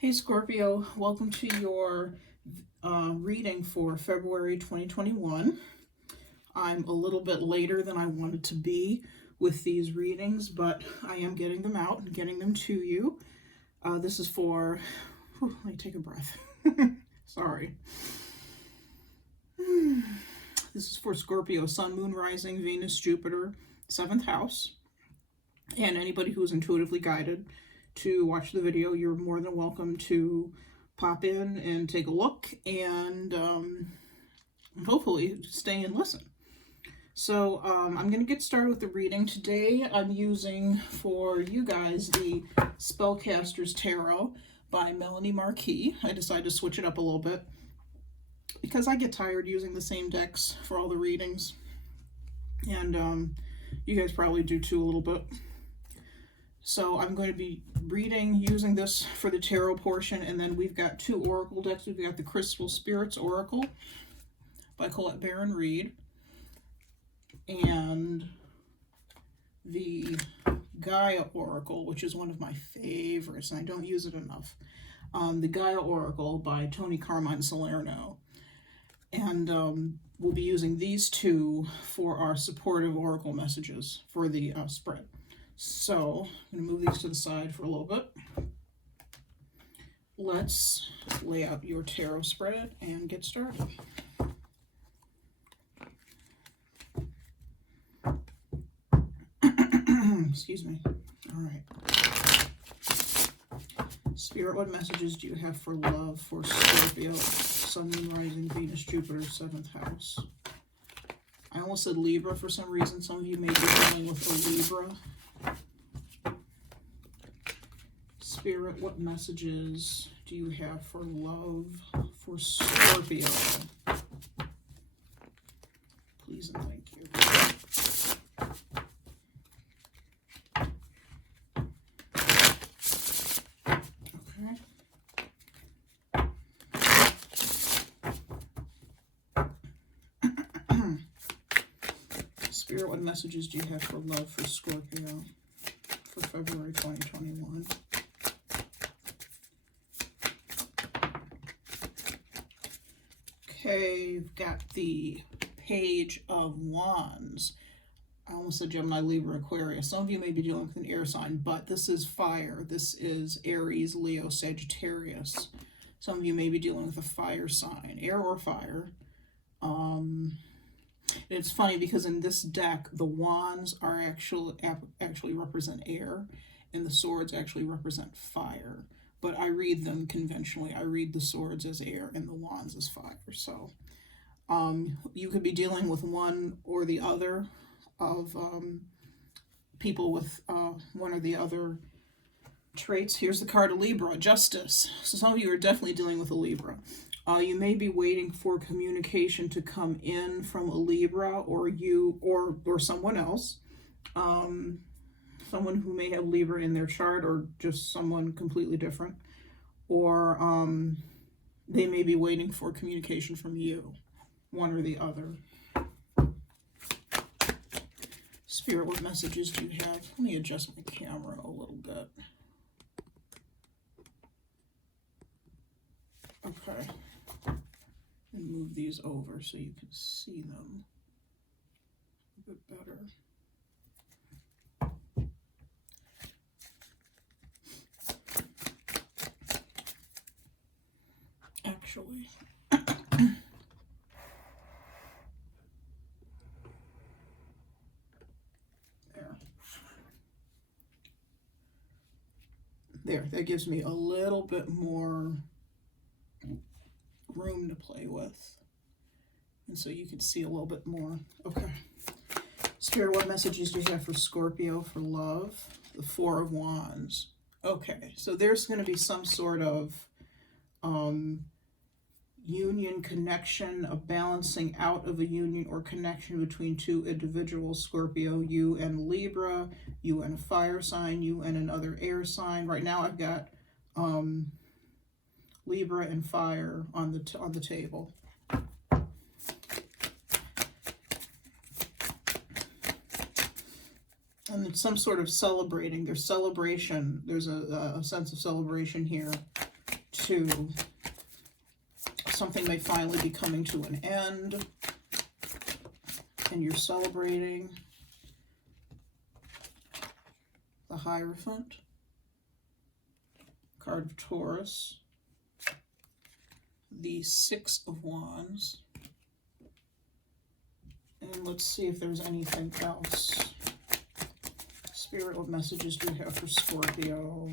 Hey Scorpio, welcome to your reading for February 2021. I'm a little bit later than I wanted to be with these readings, but I am getting them out and getting them to you. This is for, let me take a breath. Sorry. This is for Scorpio, Sun, Moon, Rising, Venus, Jupiter, 7th house. And anybody who's intuitively guided to watch the video, you're more than welcome to pop in and take a look and hopefully stay and listen. So I'm going to get started with the reading. Today I'm using for you guys the Spellcaster's Tarot by Melanie Marquis. I decided to switch it up a little bit because I get tired using the same decks for all the readings. And you guys probably do too a little bit. So I'm going to be reading using this for the tarot portion, and then we've got two oracle decks. We've got the Crystal Spirits Oracle by Colette Baron-Reid and the Gaia Oracle, which is one of my favorites, and I don't use it enough. The Gaia Oracle by Toni, Carmine, Salerno. And we'll be using these two for our supportive oracle messages for the spread. So I'm going to move these to the side for a little bit. Let's lay out your tarot spread and get started. Excuse me. All right. Spirit, what messages do you have for love for Scorpio, Sun, Moon, Rising, Venus, Jupiter, 7th house? I almost said Libra for some reason. Some of you may be dealing with a Libra. Spirit, what messages do you have for love for Scorpio? Please and thank you. Okay. Spirit, what messages do you have for love for Scorpio for February 2021? Okay, we've got the Page of Wands. I almost said Gemini, Libra, Aquarius. Some of you may be dealing with an air sign, but this is fire. This is Aries, Leo, Sagittarius. Some of you may be dealing with a fire sign, air or fire. It's funny because in this deck, the wands are actually represent air, and the swords actually represent fire. But I read them conventionally. I read the swords as air and the wands as fire. So you could be dealing with one or the other of people with one or the other traits. Here's the card of Libra, Justice. So some of you are definitely dealing with a Libra. You may be waiting for communication to come in from a Libra or you or someone else. Someone who may have Libra in their chart or just someone completely different. Or they may be waiting for communication from you, one or the other. Spirit, what messages do you have? Let me adjust my camera a little bit. Okay. And move these over so you can see them a bit better. Actually, there, that gives me a little bit more room to play with, and so you can see a little bit more. Okay, Spirit, what messages do you have for Scorpio for love? The Four of Wands. Okay, so there's going to be some sort of union, connection, a balancing out of a union or connection between two individuals, Scorpio, you and Libra, you and a fire sign, you and another air sign. Right now I've got Libra and fire on the table. And it's some sort of celebrating. There's celebration. There's a sense of celebration here 2. Something may finally be coming to an end, and you're celebrating. The Hierophant, card of Taurus, the 6 of Wands, and let's see if there's anything else. Spirit, what messages do you have for Scorpio?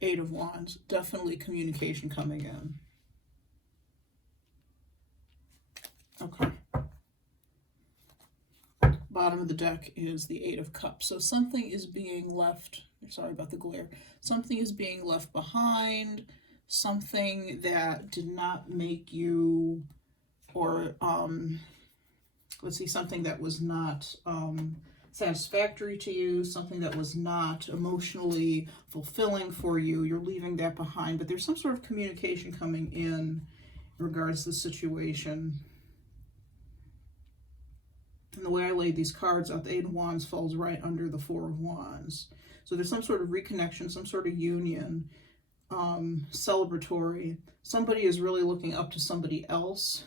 8 of Wands, definitely communication coming in. Okay. Bottom of the deck is the 8 of Cups. So something is being left, sorry about the glare, something is being left behind, something that did not make you, or let's see, something that was not satisfactory to you, something that was not emotionally fulfilling for you. You're leaving that behind, but there's some sort of communication coming in regards to the situation. And the way I laid these cards out, the 8 of Wands falls right under the 4 of Wands. So there's some sort of reconnection, some sort of union, celebratory. Somebody is really looking up to somebody else.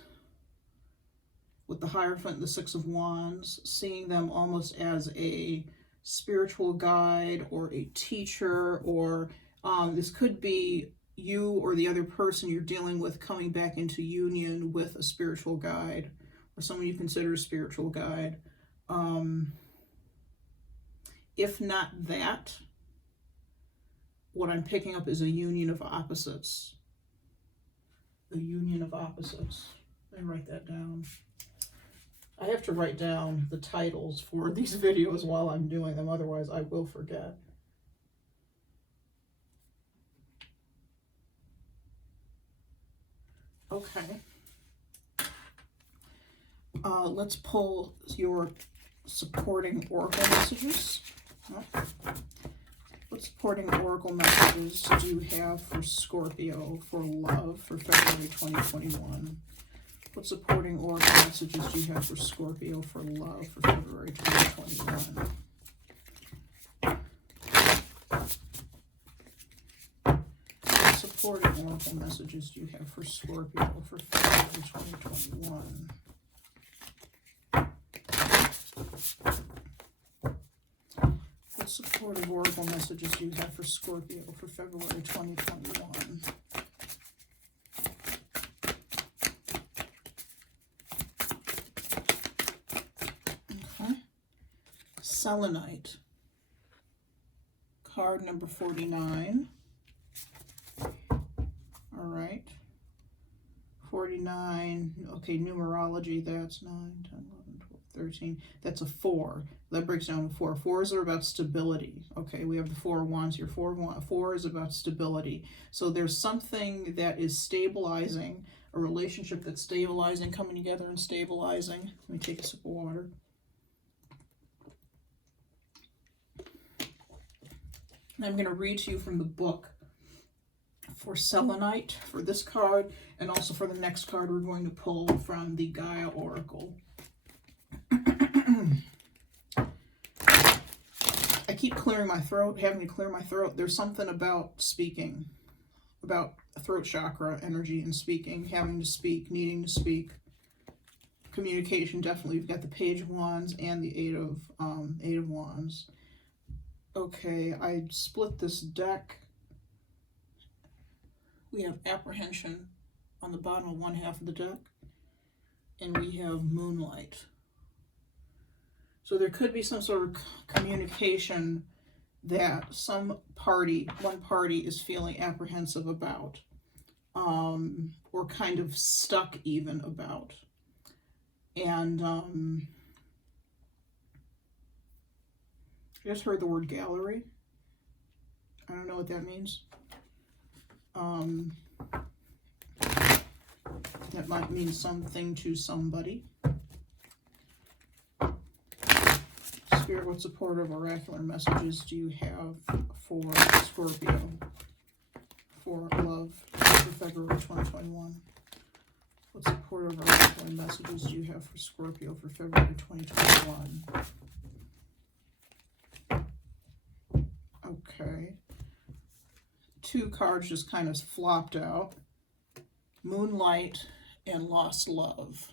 With the Hierophant and the 6 of Wands, seeing them almost as a spiritual guide or a teacher, or this could be you or the other person you're dealing with coming back into union with a spiritual guide, or someone you consider a spiritual guide. If not that, what I'm picking up is a union of opposites. A union of opposites. Let me write that down. I have to write down the titles for these videos while I'm doing them, otherwise I will forget. Okay. Let's pull your supporting oracle messages. What supporting oracle messages do you have for Scorpio for love for February 2021? What supporting oracle messages do you have for Scorpio for love for February 2021? What supporting oracle messages do you have for Scorpio for February 2021? What supportive oracle messages do you have for Scorpio for February 2021? Okay. Selenite. Card number 49. All right. 49. Okay, numerology, that's 9, 10, 11, 12, 13. That's a 4. That breaks down to 4. 4s are about stability. Okay, we have the 4 of Wands here. 4 is about stability. So there's something that is stabilizing, a relationship that's stabilizing, coming together and stabilizing. Let me take a sip of water. And I'm going to read to you from the book for Selenite, for this card, and also for the next card we're going to pull from the Gaia Oracle. I keep clearing my throat, having to clear my throat. There's something about speaking, about throat chakra energy and speaking, having to speak, needing to speak. Communication, definitely. We've got the Page of Wands and the 8 of Wands. Okay, I split this deck. We have Apprehension on the bottom of one half of the deck, and we have Moonlight. So there could be some sort of communication that one party is feeling apprehensive about, or kind of stuck even about. And I just heard the word gallery. I don't know what that means. That might mean something to somebody. Spirit, what supportive oracular messages do you have for Scorpio for love for February 2021? What supportive oracular messages do you have for Scorpio for February 2021? Okay. 2 cards just kind of flopped out. Moonlight and Lost Love.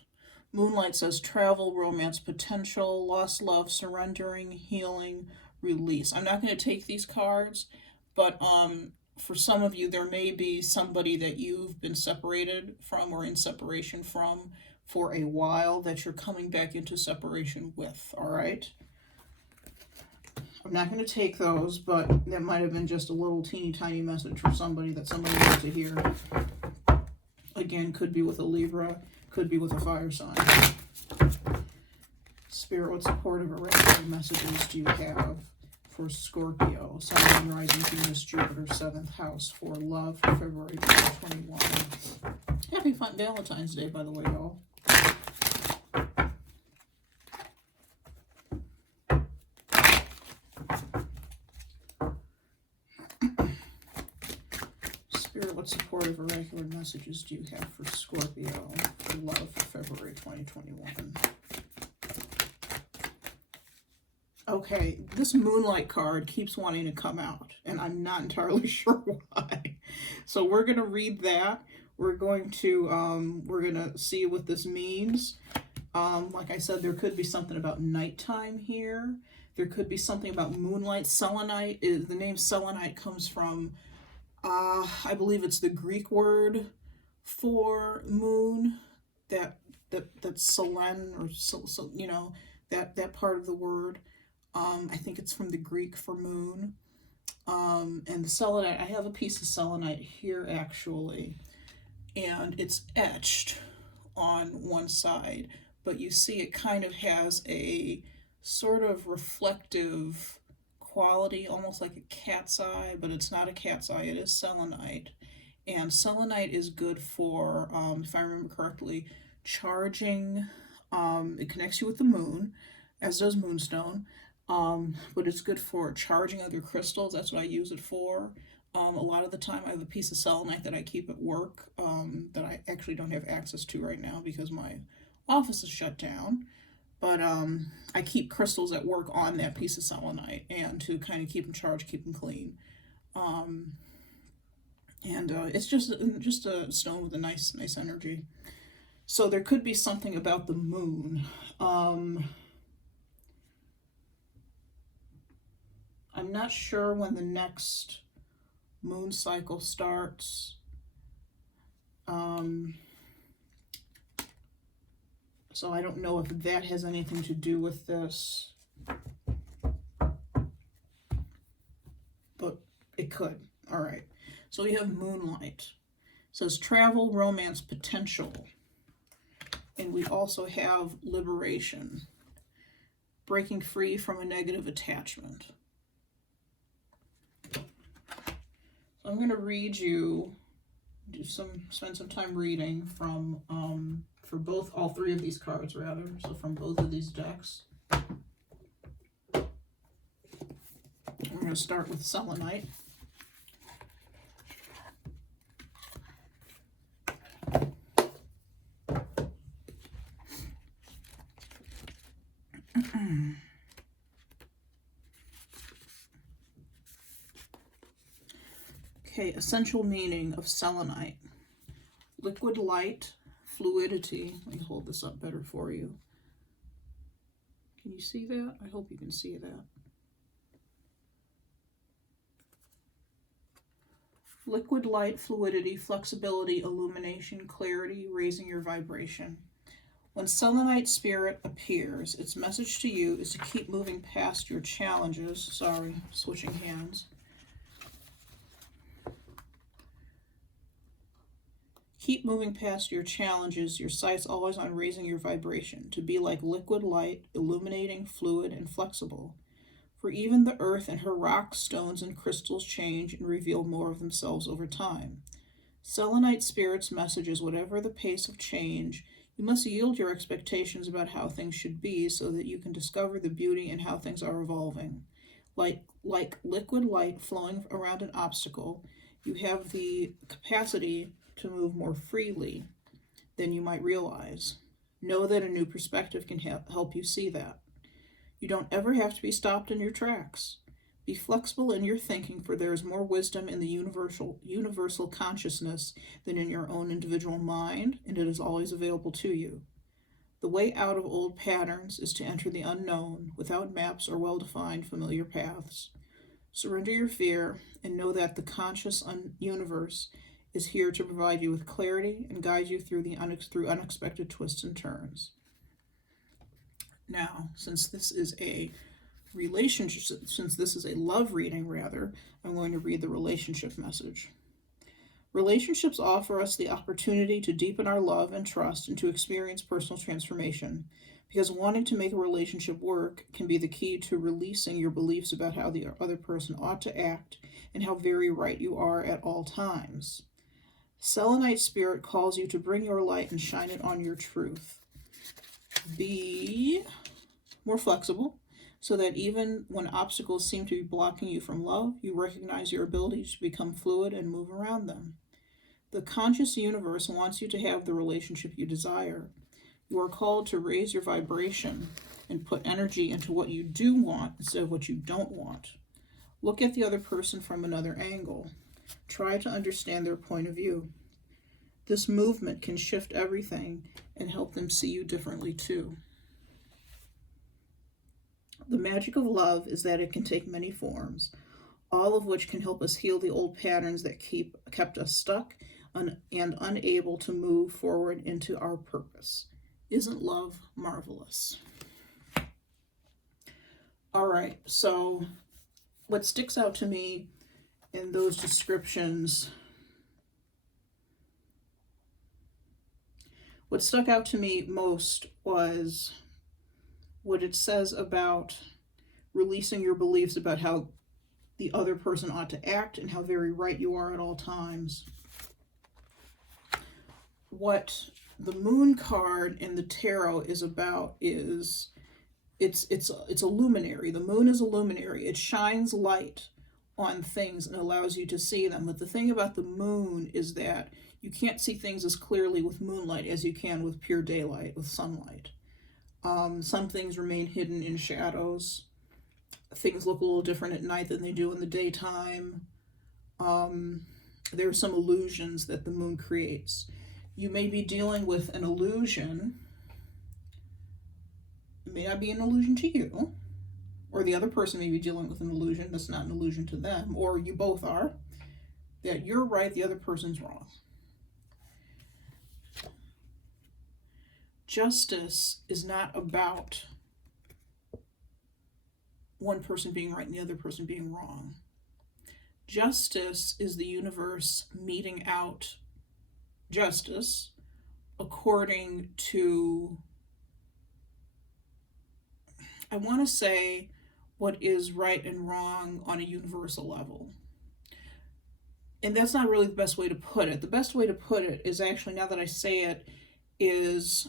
Moonlight says travel, romance, potential, lost love, surrendering, healing, release. I'm not going to take these cards, but for some of you, there may be somebody that you've been separated from or in separation from for a while that you're coming back into separation with, all right? I'm not going to take those, but that might have been just a little teeny tiny message for somebody that somebody needs to hear. Again, could be with a Libra, could be with a fire sign. Spirit, what supportive or messages do you have for Scorpio, Sun, Moon, Rising, Venus, Jupiter, 7th house for love for February 2021? Happy fun Valentine's Day, by the way, y'all. Spirit, what supportive or regular messages do you have for Scorpio for love for February 2021? Okay, this Moonlight card keeps wanting to come out, and I'm not entirely sure why. So we're going to read that. We're going to see what this means. Like I said, there could be something about nighttime here. There could be something about moonlight. Selenite, the name selenite comes from, I believe it's the Greek word for moon. That's selen, or so you know, that part of the word. I think it's from the Greek for moon. And the selenite, I have a piece of selenite here actually, and it's etched on one side, but you see it kind of has a sort of reflective quality, almost like a cat's eye, but it's not a cat's eye, it is selenite. And selenite is good for, if I remember correctly, charging. It connects you with the moon, as does moonstone. But it's good for charging other crystals. That's what I use it for. A lot of the time I have a piece of selenite that I keep at work that I actually don't have access to right now because my office is shut down. But I keep crystals at work on that piece of selenite, and to kind of keep them charged, keep them clean. It's just a stone with a nice energy. So there could be something about the moon. I'm not sure when the next moon cycle starts. So I don't know if that has anything to do with this, but it could. All right. So we have moonlight. It says travel, romance, potential. And we also have liberation, breaking free from a negative attachment. I'm going to read you, spend some time reading from, for all three of these cards rather, so from both of these decks. I'm going to start with selenite. Okay, essential meaning of selenite. Liquid light, fluidity. Let me hold this up better for you. Can you see that? I hope you can see that. Liquid light, fluidity, flexibility, illumination, clarity, raising your vibration. When selenite spirit appears, its message to you is to keep moving past your challenges. Sorry, switching hands. Keep moving past your challenges, your sight's always on raising your vibration, to be like liquid light, illuminating, fluid, and flexible. For even the earth and her rocks, stones, and crystals change and reveal more of themselves over time. Selenite spirit's message is whatever the pace of change, you must yield your expectations about how things should be so that you can discover the beauty in how things are evolving. Like liquid light flowing around an obstacle, you have the capacity to move more freely than you might realize. Know that a new perspective can help you see that. You don't ever have to be stopped in your tracks. Be flexible in your thinking, for there is more wisdom in the universal consciousness than in your own individual mind, and it is always available to you. The way out of old patterns is to enter the unknown without maps or well-defined familiar paths. Surrender your fear and know that the conscious universe is here to provide you with clarity and guide you through unexpected twists and turns. Now, since this is a love reading rather, I'm going to read the relationship message. Relationships offer us the opportunity to deepen our love and trust and to experience personal transformation, because wanting to make a relationship work can be the key to releasing your beliefs about how the other person ought to act and how very right you are at all times. Selenite Spirit calls you to bring your light and shine it on your truth. Be more flexible, so that even when obstacles seem to be blocking you from love, you recognize your ability to become fluid and move around them. The conscious universe wants you to have the relationship you desire. You are called to raise your vibration and put energy into what you do want instead of what you don't want. Look at the other person from another angle. Try to understand their point of view. This movement can shift everything and help them see you differently too. The magic of love is that it can take many forms, all of which can help us heal the old patterns that kept us stuck and unable to move forward into our purpose. Isn't love marvelous? All right, so what sticks out to me in those descriptions, what stuck out to me most was what it says about releasing your beliefs about how the other person ought to act and how very right you are at all times. What the moon card in the tarot is about is it's a luminary. The moon is a luminary. It shines light on things and allows you to see them. But the thing about the moon is that you can't see things as clearly with moonlight as you can with pure daylight, with sunlight. Some things remain hidden in shadows. Things look a little different at night than they do in the daytime. There are some illusions that the moon creates. You may be dealing with an illusion. It may not be an illusion to you, or the other person may be dealing with an illusion that's not an illusion to them, or you both are, that you're right, the other person's wrong. Justice is not about one person being right and the other person being wrong. Justice is the universe meting out justice according to, I want to say, what is right and wrong on a universal level. And that's not really the best way to put it. The best way to put it is actually, now that I say it, is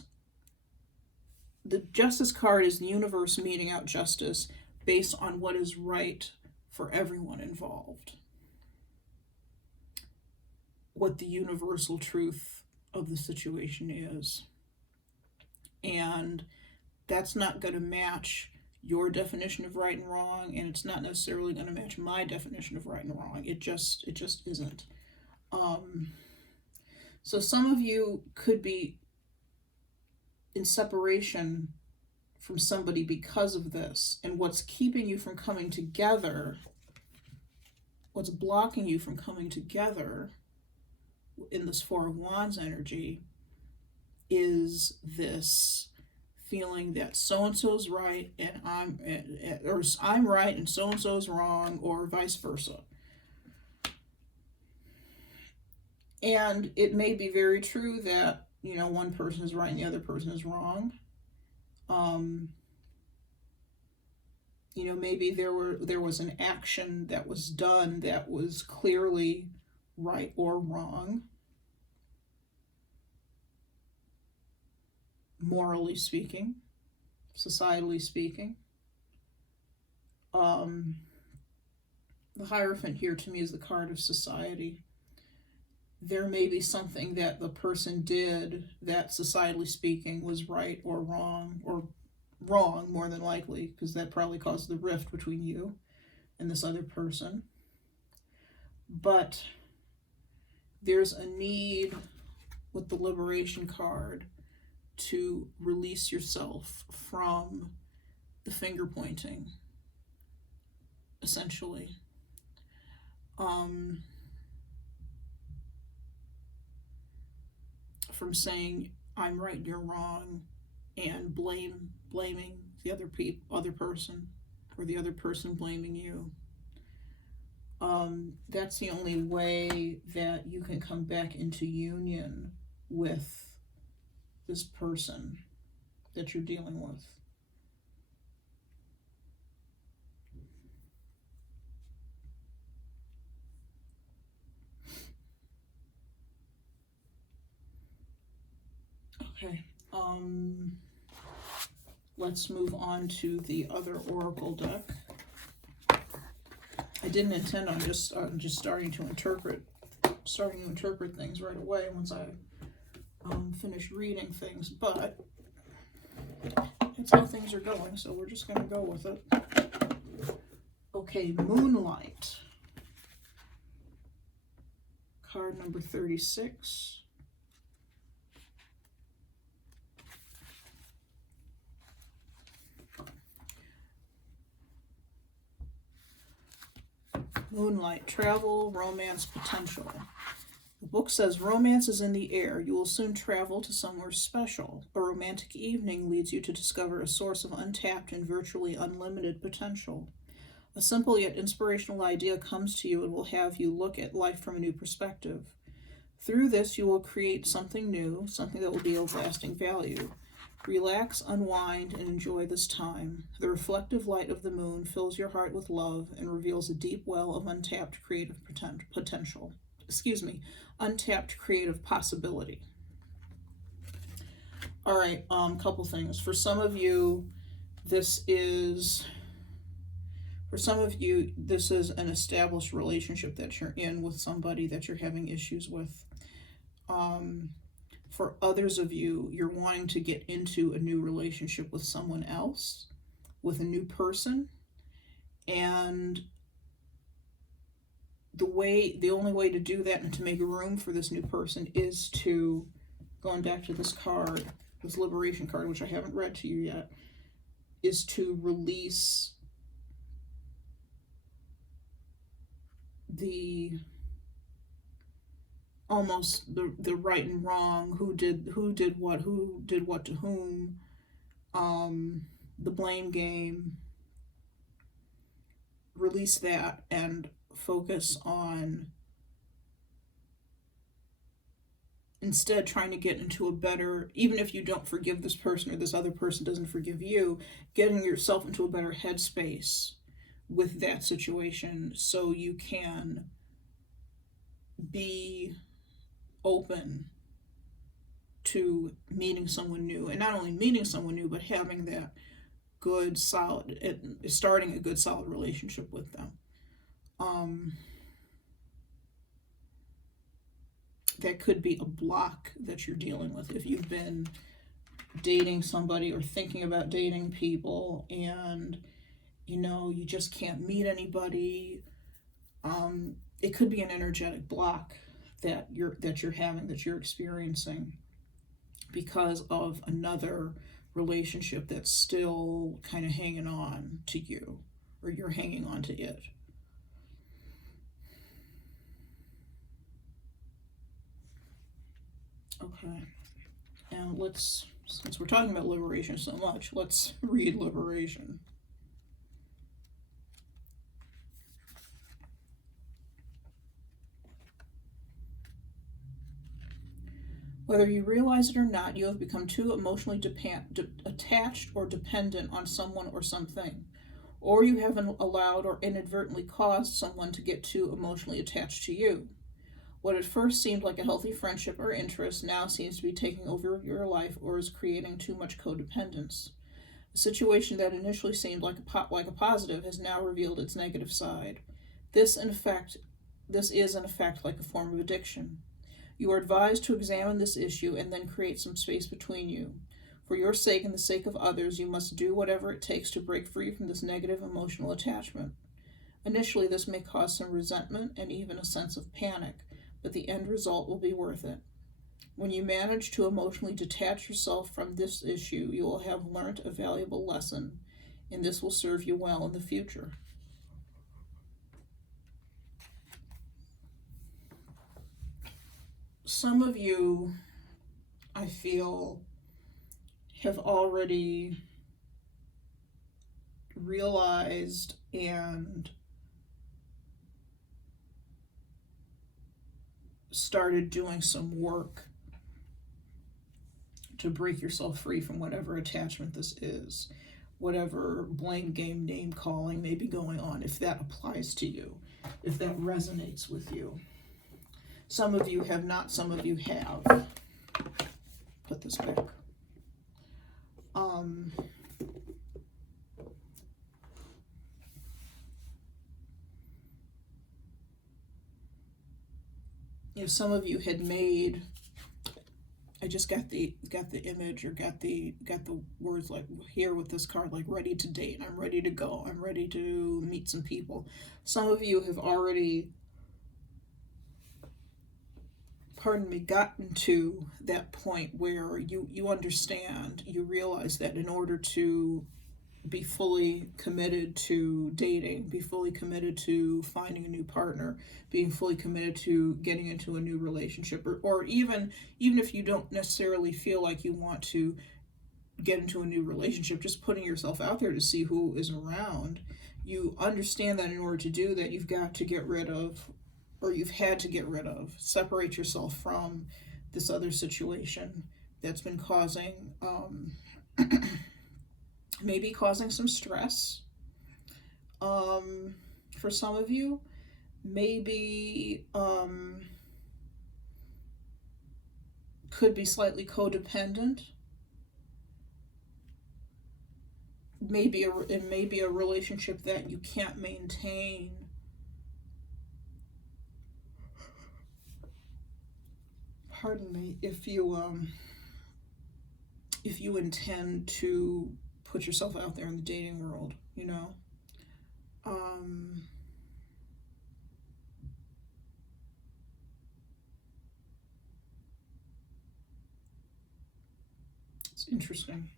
the justice card is the universe meting out justice based on what is right for everyone involved. What the universal truth of the situation is. And that's not going to match your definition of right and wrong, and it's not necessarily going to match my definition of right and wrong. It just isn't. So some of you could be in separation from somebody because of this, and what's keeping you from coming together, what's blocking you from coming together in this Four of Wands energy is this feeling that so-and-so's right and I'm right and so-and-so's wrong, or vice versa. And it may be very true that, you know, one person is right and the other person is wrong. You know, maybe there was an action that was done that was clearly right or wrong, morally speaking, societally speaking. The Hierophant here to me is the card of society. There may be something that the person did that, societally speaking, was right or wrong more than likely, because that probably caused the rift between you and this other person. But there's a need with the Liberation card to release yourself from the finger pointing, essentially. From saying I'm right and you're wrong, and blaming the other person, or the other person blaming you. That's the only way that you can come back into union with this person that you're dealing with. Okay, let's move on to the other oracle deck. I didn't intend on just starting to interpret things right away once I finish reading things, but that's how things are going, so we're just going to go with it. Okay, Moonlight. Card number 36. Moonlight, travel, romance, potential. The book says romance is in the air. You will soon travel to somewhere special. A romantic evening leads you to discover a source of untapped and virtually unlimited potential. A simple yet inspirational idea comes to you and will have you look at life from a new perspective. Through this, you will create something new, something that will be of lasting value. Relax, unwind, and enjoy this time. The reflective light of the moon fills your heart with love and reveals a deep well of untapped creative potential. Untapped creative possibility. All right, couple things. For some of you, this is an established relationship that you're in with somebody that you're having issues with. For others of you, you're wanting to get into a new relationship with someone else, with a new person, and the only way to do that and to make room for this new person is to, going back to this card, this Liberation card, which I haven't read to you yet, is to release the right and wrong, who did what to whom, the blame game. Release that and focus on instead trying to get into a better, even if you don't forgive this person or this other person doesn't forgive you, getting yourself into a better headspace with that situation so you can be open to meeting someone new, and not only meeting someone new, but having that good, solid, starting a good, solid relationship with them. That could be a block that you're dealing with if you've been dating somebody or thinking about dating people and you just can't meet anybody. It could be an energetic block that you're experiencing because of another relationship that's still kind of hanging on to you, or you're hanging on to it. Okay, and since we're talking about liberation so much, let's read Liberation. Whether you realize it or not, you have become too emotionally attached or dependent on someone or something, or you haven't allowed or inadvertently caused someone to get too emotionally attached to you. What at first seemed like a healthy friendship or interest now seems to be taking over your life or is creating too much codependence. A situation that initially seemed like a positive has now revealed its negative side. This is in effect like a form of addiction. You are advised to examine this issue and then create some space between you. For your sake and the sake of others, you must do whatever it takes to break free from this negative emotional attachment. Initially, this may cause some resentment and even a sense of panic, but the end result will be worth it. When you manage to emotionally detach yourself from this issue, you will have learned a valuable lesson, and this will serve you well in the future. Some of you, I feel, have already realized and started doing some work to break yourself free from whatever attachment this is, whatever blame game, name calling may be going on, if that applies to you, if that resonates with you. Some of you have not, some of you have. Put this back. If some of you had made, I just got the image, or got the words like here with this card, like ready to date. I'm ready to go. I'm ready to meet some people. Some of you have already, pardon me, gotten to that point where you understand, you realize that in order to be fully committed to dating, be fully committed to finding a new partner, being fully committed to getting into a new relationship, or even if you don't necessarily feel like you want to get into a new relationship, just putting yourself out there to see who is around, you understand that in order to do that, you've got to get rid of, or you've had to get rid of, separate yourself from this other situation that's been causing maybe causing some stress for some of you, maybe could be slightly codependent, maybe it may be a relationship that you can't maintain pardon me, if you intend to put yourself out there in the dating world, you know. It's interesting.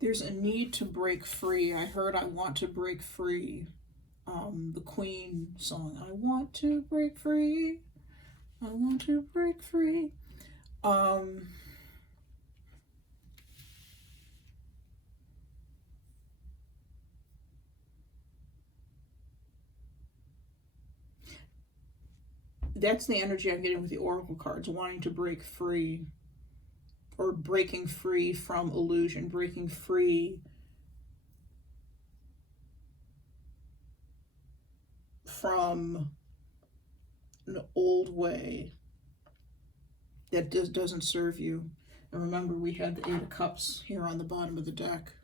There's a need to break free. I heard I want to break free. The Queen song. I want to break free. I want to break free. That's the energy I'm getting with the Oracle cards, wanting to break free, or breaking free from illusion, breaking free from an old way that doesn't serve you. And remember, we had the Eight of Cups here on the bottom of the deck.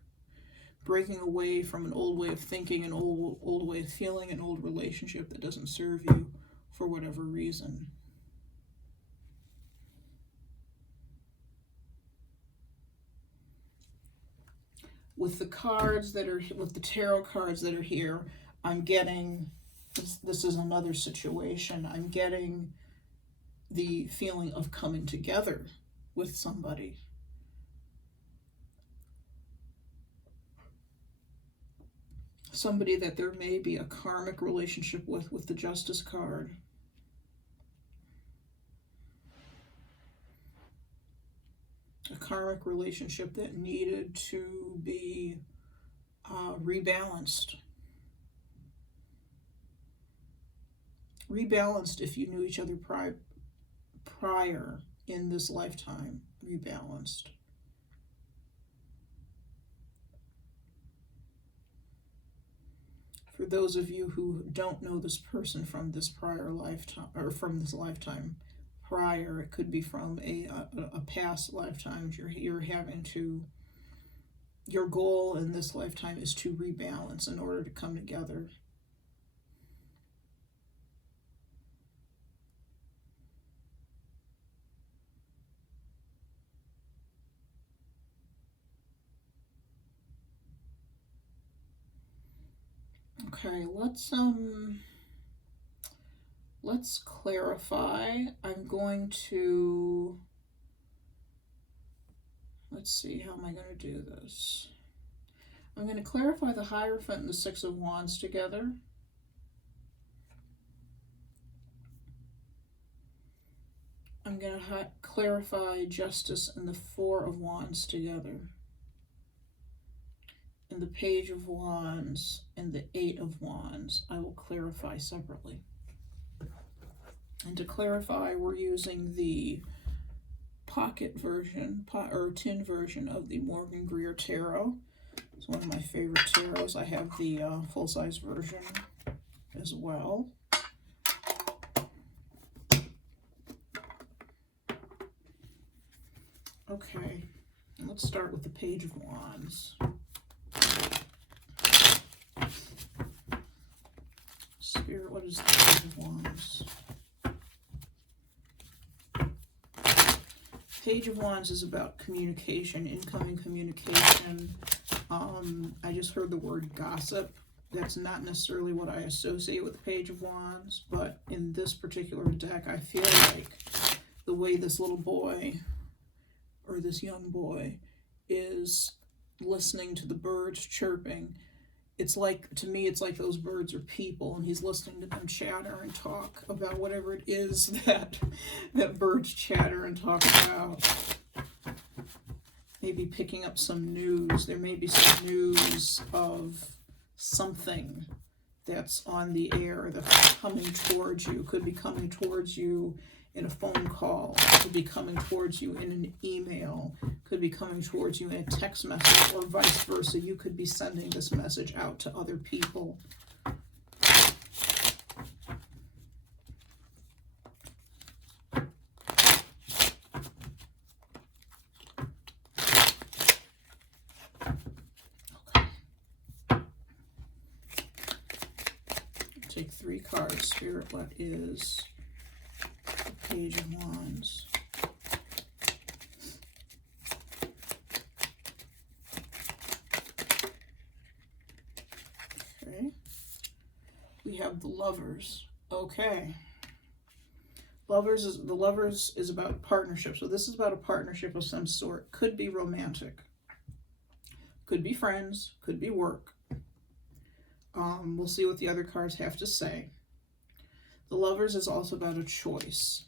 Breaking away from an old way of thinking, an old way of feeling, an old relationship that doesn't serve you for whatever reason. With the cards that are, with the tarot cards that are here, I'm getting, this is another situation. I'm getting the feeling of coming together with somebody. Somebody that there may be a karmic relationship with the Justice card. A karmic relationship that needed to be rebalanced. Rebalanced if you knew each other prior in this lifetime. Rebalanced. For those of you who don't know this person from this prior lifetime, or from this lifetime prior, it could be from a past lifetime. You're having to, your goal in this lifetime is to rebalance in order to come together. Okay, let's clarify. I'm going to, let's see, how am I going to do this? I'm going to clarify the Hierophant and the Six of Wands together. I'm going to clarify Justice and the Four of Wands together. And the Page of Wands and the Eight of Wands I will clarify separately. And to clarify, we're using the pocket version, or tin version of the Morgan Greer Tarot. It's one of my favorite tarots. I have the full-size version as well. Okay, and let's start with the Page of Wands. Spirit, what is the Page of Wands? Page of Wands is about communication, incoming communication. I just heard the word gossip. That's not necessarily what I associate with the Page of Wands, but in this particular deck, I feel like the way this little boy, or this young boy, is listening to the birds chirping, it's like, to me, it's like those birds are people, and he's listening to them chatter and talk about whatever it is that birds chatter and talk about. Maybe picking up some news. There may be some news of something that's on the air that's coming towards you. Could be coming towards you in a phone call. Could be coming towards you in an email. Could be coming towards you in a text message, or vice versa. You could be sending this message out to other people. Take 3 cards. Spirit, what is the Page of Wands? Okay. We have the Lovers. Okay. The Lovers is about partnership. So this is about a partnership of some sort. Could be romantic. Could be friends. Could be work. We'll see what the other cards have to say. The Lovers is also about a choice,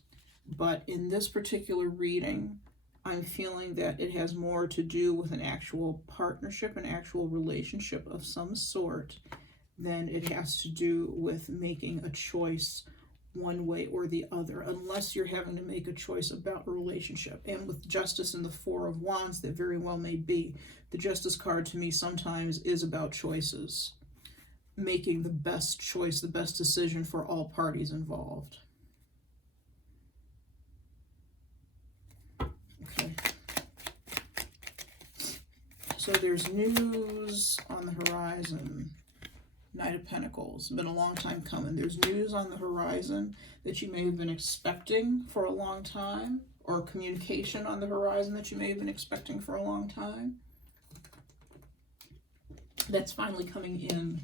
but in this particular reading, I'm feeling that it has more to do with an actual partnership, an actual relationship of some sort, than it has to do with making a choice one way or the other, unless you're having to make a choice about a relationship. And with Justice and the Four of Wands, that very well may be. The Justice card to me sometimes is about choices. Making the best choice, the best decision for all parties involved. Okay. So there's news on the horizon. Knight of Pentacles. Been a long time coming. There's news on the horizon that you may have been expecting for a long time, or communication on the horizon that you may have been expecting for a long time. That's finally coming in.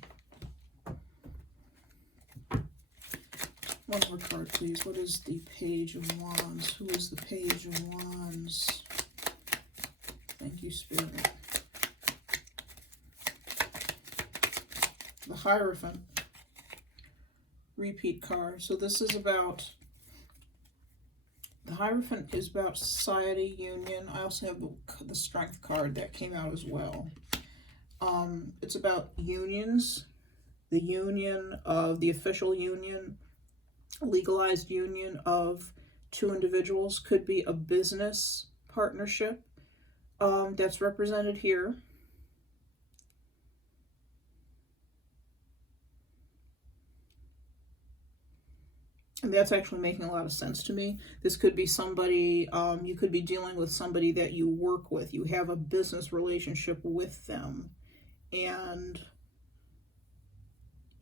One more card, please. What is the Page of Wands? Who is the Page of Wands? Thank you, Spirit. The Hierophant. Repeat card. So this is about, the Hierophant is about society, union. I also have the Strength card that came out as well. It's about unions. The union of the official union, legalized union of 2 individuals. Could be a business partnership that's represented here. And that's actually making a lot of sense to me. This could be somebody, you could be dealing with somebody that you work with. You have a business relationship with them. And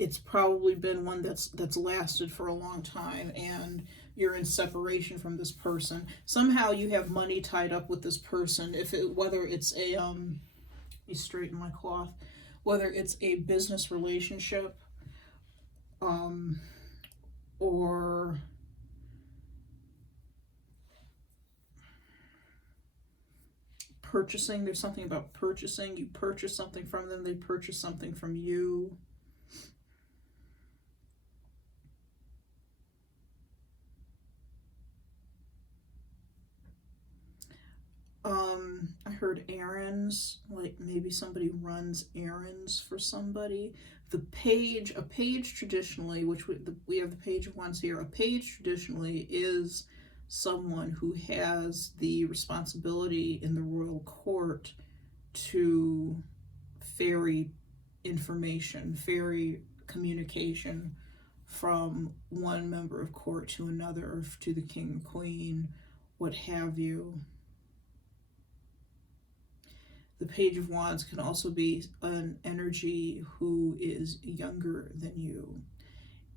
it's probably been one that's lasted for a long time, and you're in separation from this person. Somehow you have money tied up with this person. Whether it's a, let me straighten my cloth, whether it's a business relationship or purchasing. There's something about purchasing. You purchase something from them, they purchase something from you. I heard errands, like maybe somebody runs errands for somebody. A page traditionally, which we have the Page of Wands here, a page traditionally is someone who has the responsibility in the royal court to ferry information, ferry communication from one member of court to another, to the king and queen, what have you. The Page of Wands can also be an energy who is younger than you,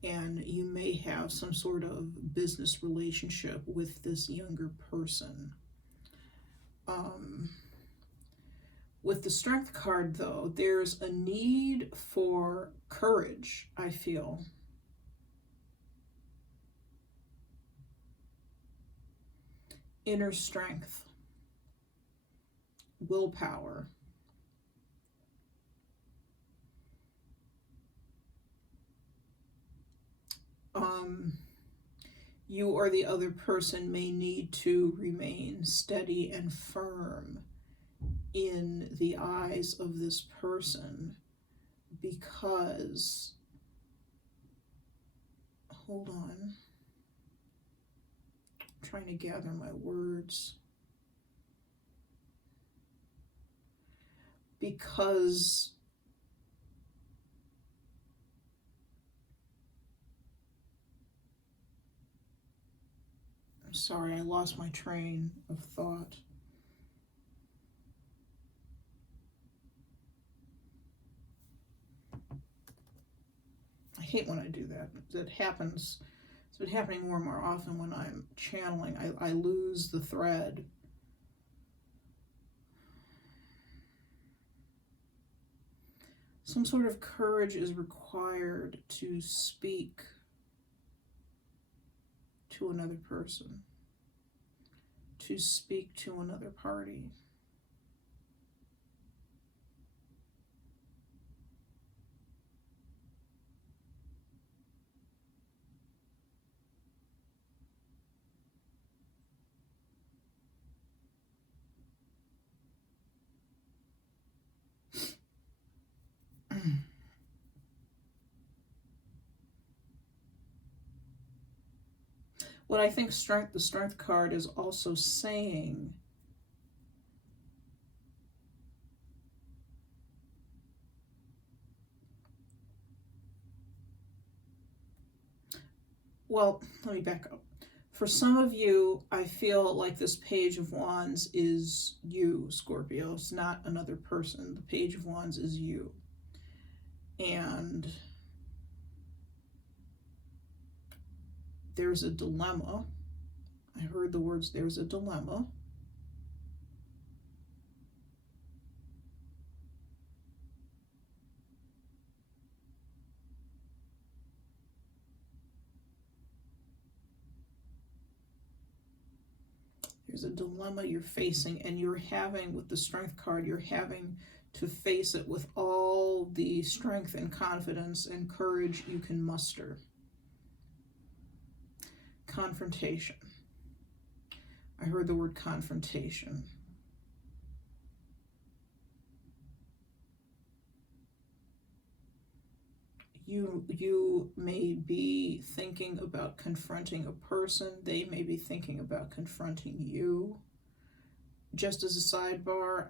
and you may have some sort of business relationship with this younger person. With the Strength card, though, there's a need for courage, I feel. Inner strength. Willpower. You or the other person may need to remain steady and firm in the eyes of this person, because, hold on, I'm trying to gather my words. Because I'm sorry, I lost my train of thought. I hate when I do that. That happens. It's been happening more and more often when I'm channeling. I lose the thread. Some sort of courage is required to speak to another person, to speak to another party. What I think the Strength card is also saying, well, let me back up. For some of you, I feel like this Page of Wands is you, Scorpio. It's not another person. The Page of Wands is you. And there's a dilemma. I heard the words, there's a dilemma. There's a dilemma you're facing, and you're having, with the Strength card, you're having to face it with all the strength and confidence and courage you can muster. Confrontation. I heard the word confrontation. You may be thinking about confronting a person. They may be thinking about confronting you. Just as a sidebar,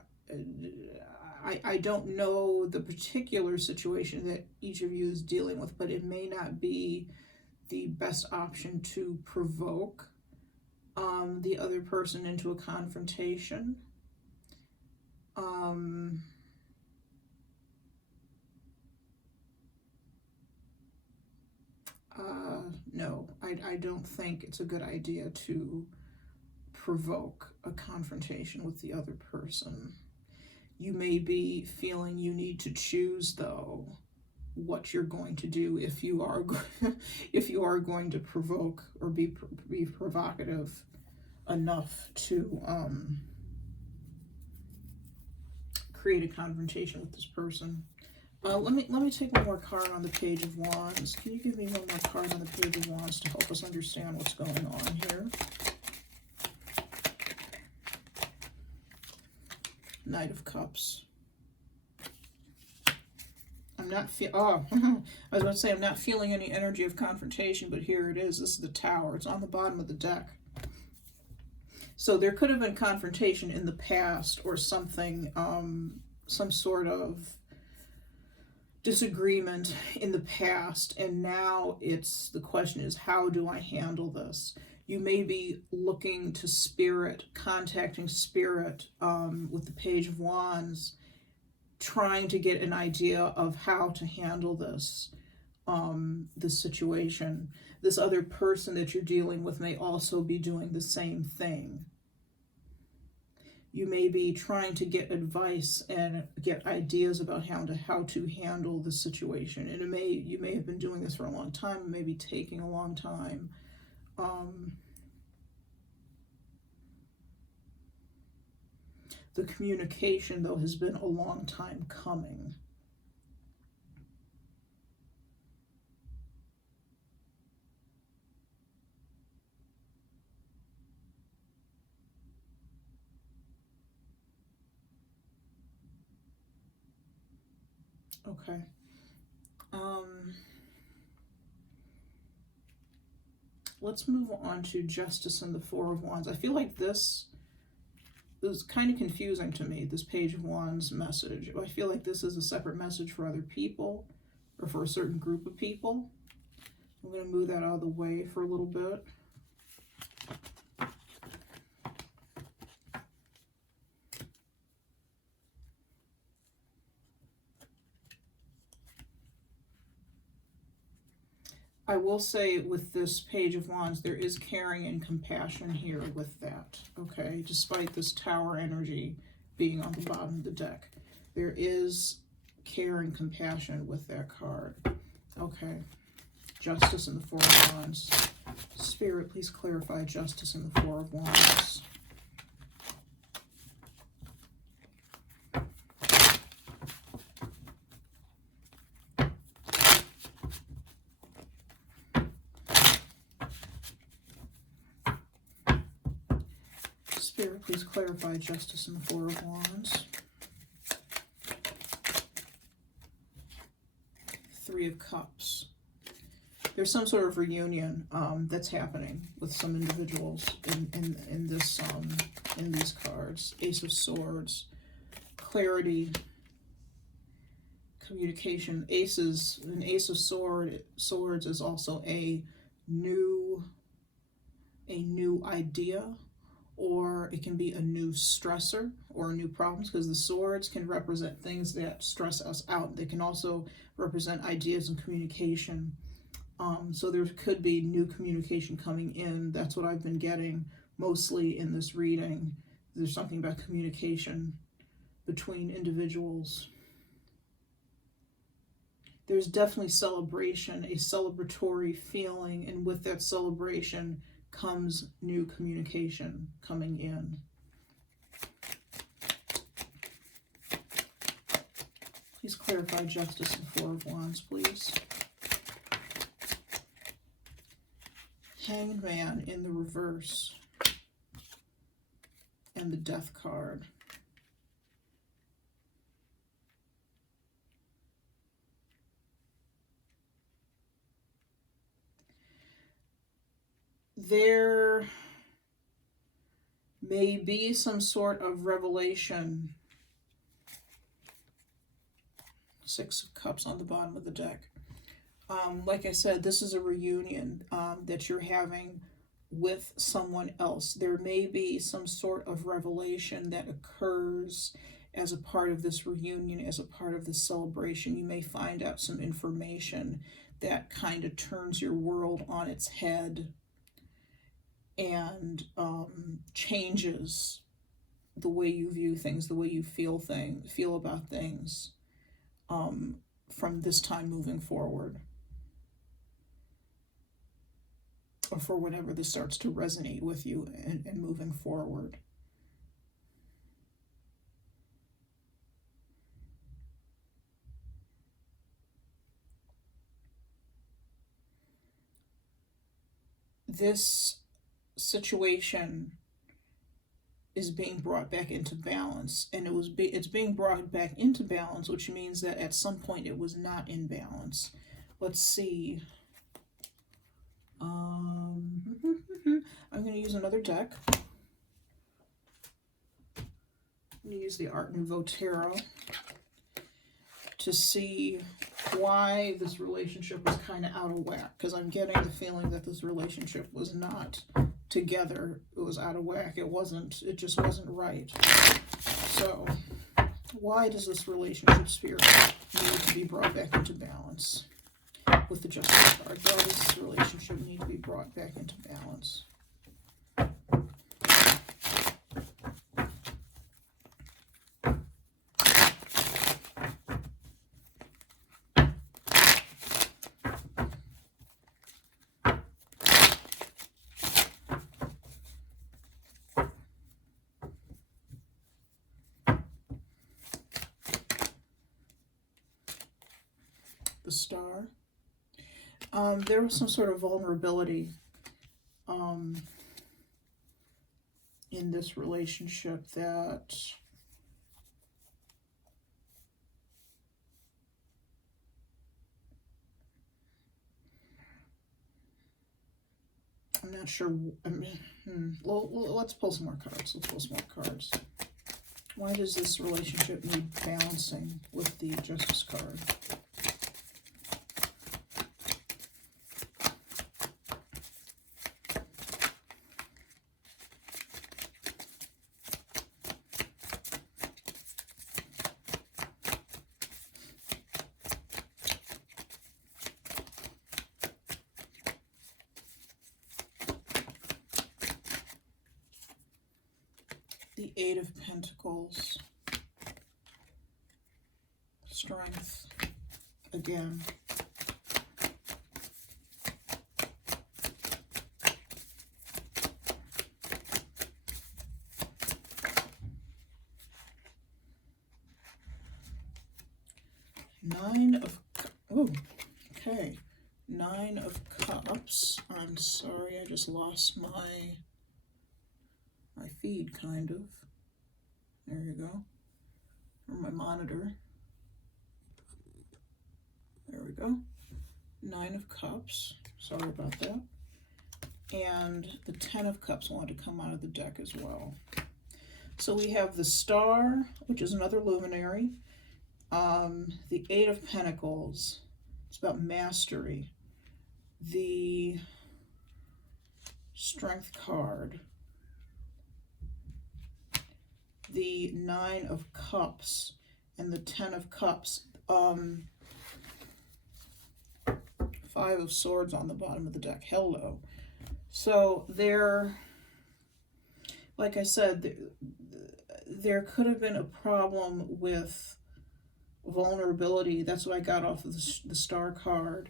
I don't know the particular situation that each of you is dealing with, but it may not be the best option to provoke the other person into a confrontation. No, I don't think it's a good idea to provoke a confrontation with the other person. You may be feeling you need to choose, though, what you're going to do if you are if you are going to provoke or be provocative enough to create a confrontation with this person. Let me take one more card on the Page of Wands. Can you give me one more card on the Page of Wands to help us understand what's going on here? Knight of Cups. I'm not I was about to say I'm not feeling any energy of confrontation, but here it is. This is the Tower. It's on the bottom of the deck. So there could have been confrontation in the past or something, some sort of disagreement in the past, and now the question is, how do I handle this? You may be looking to Spirit, contacting Spirit with the Page of Wands, trying to get an idea of how to handle this, this situation. This other person that you're dealing with may also be doing the same thing. You may be trying to get advice and get ideas about how to handle the situation. And you may have been doing this for a long time. It may be taking a long time. The communication, though, has been a long time coming. Okay. Let's move on to Justice and the Four of Wands. I feel like this is kind of confusing to me, this Page of Wands message. I feel like this is a separate message for other people or for a certain group of people. I'm going to move that out of the way for a little bit. I will say with this Page of Wands, there is caring and compassion here with that, okay? Despite this Tower energy being on the bottom of the deck, there is care and compassion with that card. Okay, Justice and the Four of Wands. Spirit, please clarify Justice and the Four of Wands. Spirit, please clarify Justice and the Four of Wands. Three of Cups. There's some sort of reunion that's happening with some individuals in these cards. Ace of Swords, clarity, communication. An Ace of Swords is also a new idea, or it can be a new stressor or new problems, because the swords can represent things that stress us out. They can also represent ideas and communication. So there could be new communication coming in. That's what I've been getting mostly in this reading. There's something about communication between individuals. There's definitely celebration, a celebratory feeling, and with that celebration comes new communication coming in. Please clarify Justice and Four of Wands, please. Hanged Man in the reverse. And the Death card. There may be some sort of revelation. Six of Cups on the bottom of the deck. Like I said, this is a reunion that you're having with someone else. There may be some sort of revelation that occurs as a part of this reunion, as a part of this celebration. You may find out some information that kind of turns your world on its head and changes the way you view things, the way you feel about things. from this time moving forward. Or for whenever this starts to resonate with you and moving forward. This situation is being brought back into balance, and it's being brought back into balance, which means that at some point it was not in balance. Let's see. I'm going to use another deck. I'm going to use the Art Nouveau Tarot to see why this relationship was kind of out of whack, because I'm getting the feeling that this relationship was not together. It was out of whack. It just wasn't right. So why does this relationship spirit need to be brought back into balance? With the Justice card, why does this relationship need to be brought back into balance? The Star. There was some sort of vulnerability in this relationship that I'm not sure. I mean, well, let's pull some more cards. Let's pull some more cards. Why does this relationship need balancing with the Justice card? The Eight of Pentacles. Strength. Again. Okay. Nine of Cups. I'm sorry, I just lost my feed, kind of. There you go. Or my monitor. There we go. Nine of Cups. Sorry about that. And the Ten of Cups wanted to come out of the deck as well. So we have the Star, which is another luminary. The Eight of Pentacles. It's about mastery. The Strength card. The Nine of Cups and the Ten of Cups. Five of Swords on the bottom of the deck. Hello. So there, like I said, there could have been a problem with vulnerability. That's what I got off of the Star card.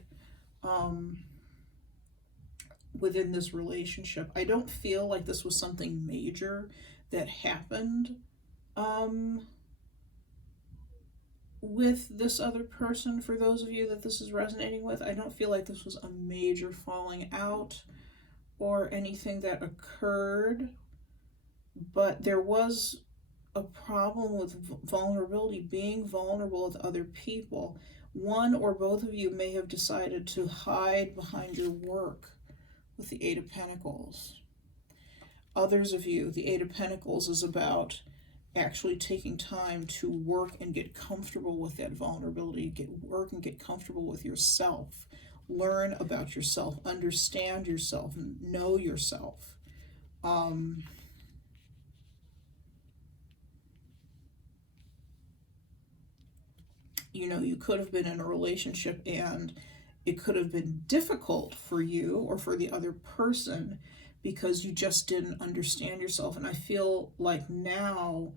Within this relationship, I don't feel like this was something major that happened with this other person. For those of you that this is resonating with, I don't feel like this was a major falling out or anything that occurred, but there was a problem with vulnerability, being vulnerable with other people. One or both of you may have decided to hide behind your work with the Eight of Pentacles. Others of you, the Eight of Pentacles is about actually taking time to work and get comfortable with that vulnerability, work and get comfortable with yourself, learn about yourself, understand yourself, know yourself. You know, you could have been in a relationship and it could have been difficult for you or for the other person because you just didn't understand yourself. And I feel like now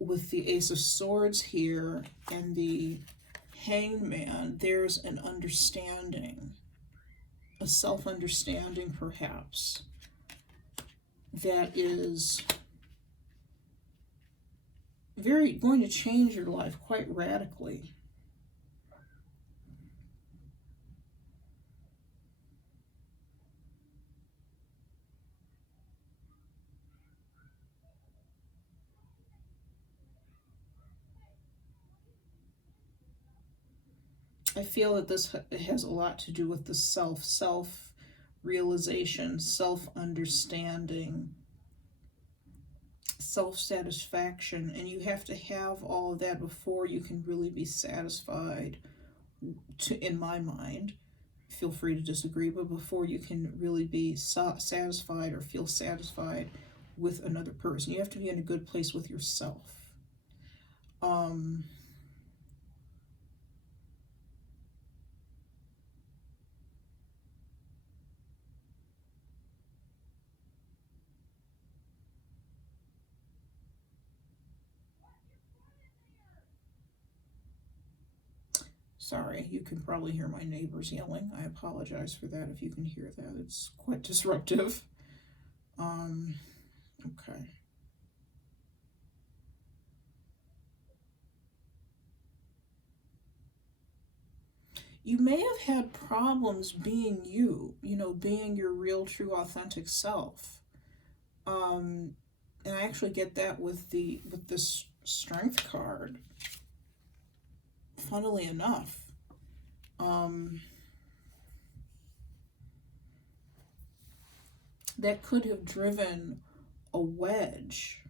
with the Ace of Swords here and the Hanged Man, there's an understanding, a self-understanding perhaps, that is going to change your life quite radically. I feel that this has a lot to do with the self-realization, self-understanding, self-satisfaction, and you have to have all of that before you can really be satisfied, in my mind. Feel free to disagree, but before you can really be satisfied or feel satisfied with another person, you have to be in a good place with yourself. Sorry, you can probably hear my neighbors yelling. I apologize for that if you can hear that. It's quite disruptive. Okay. You may have had problems being you, being your real, true, authentic self. And I actually get that with this Strength card. Funnily enough, that could have driven a wedge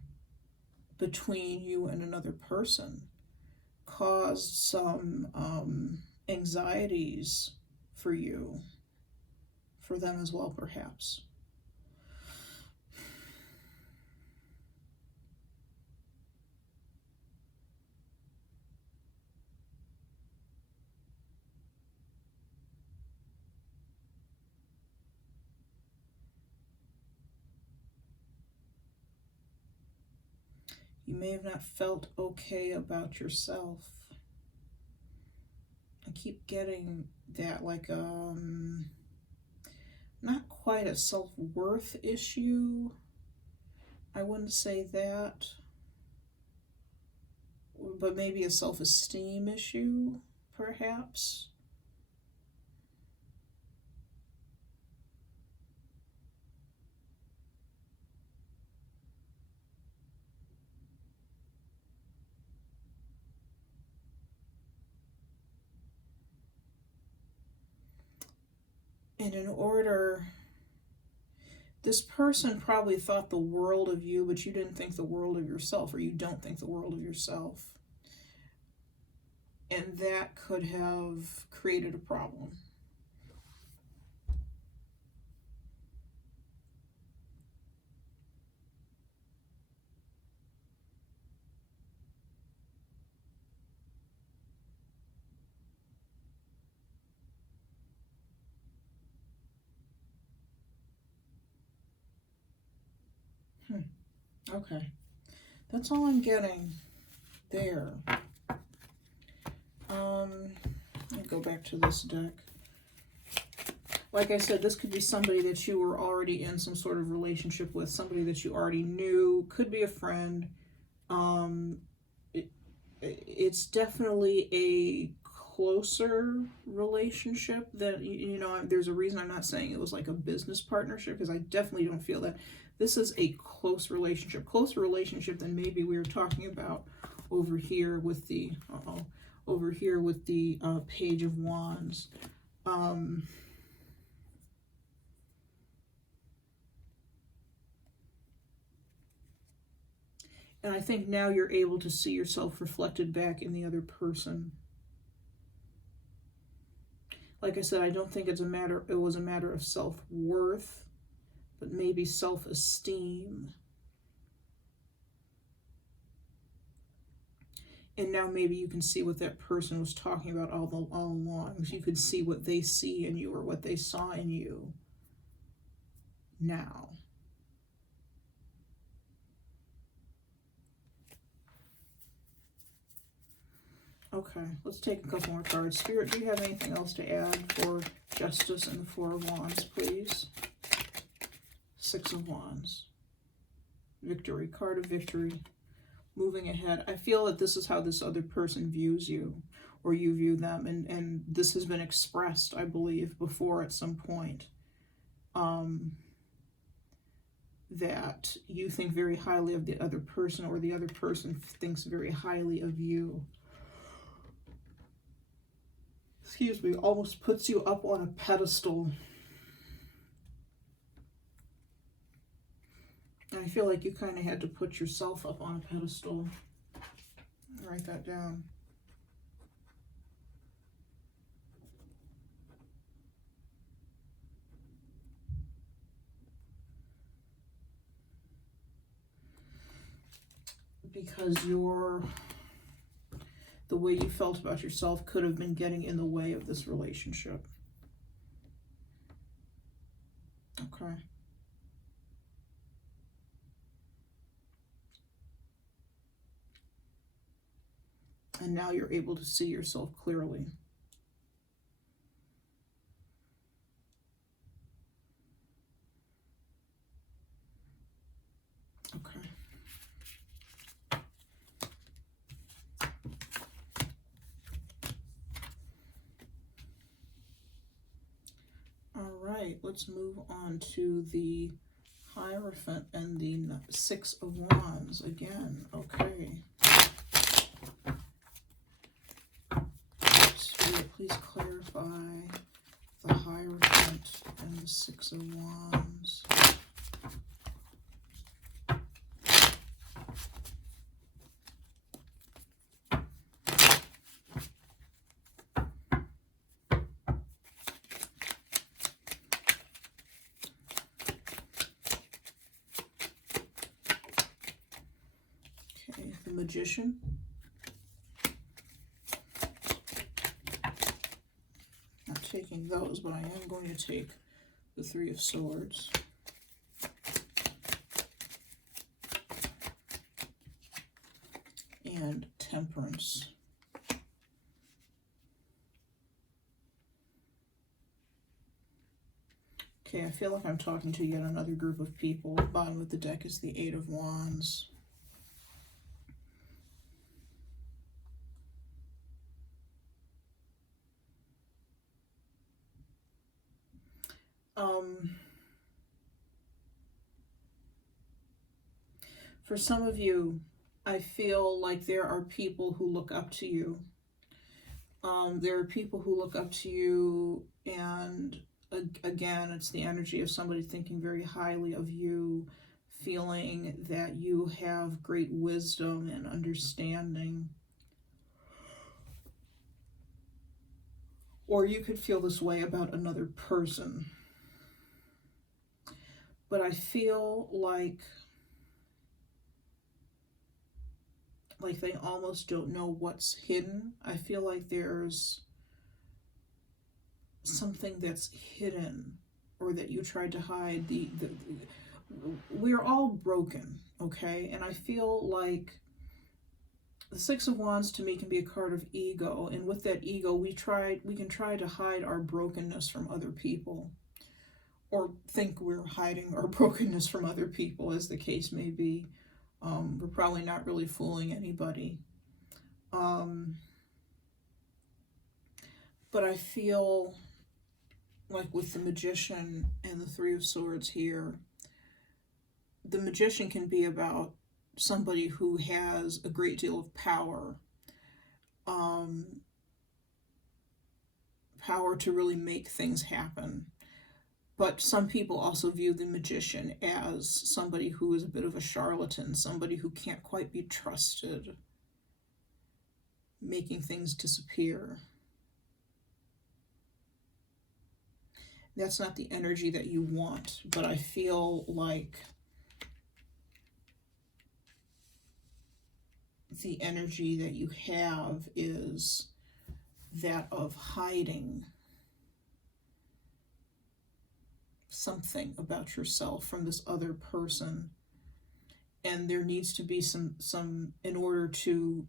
between you and another person, caused some anxieties for you, for them as well, perhaps. You may have not felt okay about yourself. I keep getting that, like, not quite a self-worth issue. I wouldn't say that. But maybe a self-esteem issue, perhaps. And in order, this person probably thought the world of you, but you didn't think the world of yourself, or you don't think the world of yourself. And that could have created a problem. Okay, that's all I'm getting there. Let me go back to this deck. Like I said, this could be somebody that you were already in some sort of relationship with, somebody that you already knew, could be a friend. It's definitely a closer relationship that, there's a reason I'm not saying it was like a business partnership, because I definitely don't feel that. This is a closer relationship than maybe we were talking about over here with the Page of Wands. And I think now you're able to see yourself reflected back in the other person. Like I said, I don't think it was a matter of self-worth, but maybe self-esteem. And now maybe you can see what that person was talking about all along. You could see what they see in you, or what they saw in you now. Okay, let's take a couple more cards. Spirit, do you have anything else to add for Justice and the Four of Wands, please? Six of Wands. Victory, card of victory. Moving ahead. I feel that this is how this other person views you, or you view them, and this has been expressed, I believe, before at some point. That you think very highly of the other person, or the other person thinks very highly of you. Excuse me, almost puts you up on a pedestal. I feel like you kind of had to put yourself up on a pedestal. Write that down. Because the way you felt about yourself could have been getting in the way of this relationship. Okay. And now you're able to see yourself clearly. Okay. Let's move on to the Hierophant and the Six of Wands again. Okay. Spirit, please clarify the Hierophant and the Six of Wands. Magician. Not taking those, but I am going to take the Three of Swords. And Temperance. Okay, I feel like I'm talking to yet another group of people. Bottom of the deck is the Eight of Wands. For some of you, I feel like there are people who look up to you. There are people who look up to you, and again, it's the energy of somebody thinking very highly of you, feeling that you have great wisdom and understanding. Or you could feel this way about another person. But I feel like they almost don't know what's hidden. I feel like there's something that's hidden, or that you tried to hide. We're all broken, okay? And I feel like the Six of Wands to me can be a card of ego, and with that ego, we can try to hide our brokenness from other people, or think we're hiding our brokenness from other people, as the case may be. We're probably not really fooling anybody. But I feel like with the Magician and the Three of Swords here, the Magician can be about somebody who has a great deal of power. Power to really make things happen. But some people also view the Magician as somebody who is a bit of a charlatan, somebody who can't quite be trusted, making things disappear. That's not the energy that you want, but I feel like the energy that you have is that of hiding something about yourself from this other person, and there needs to be some in order to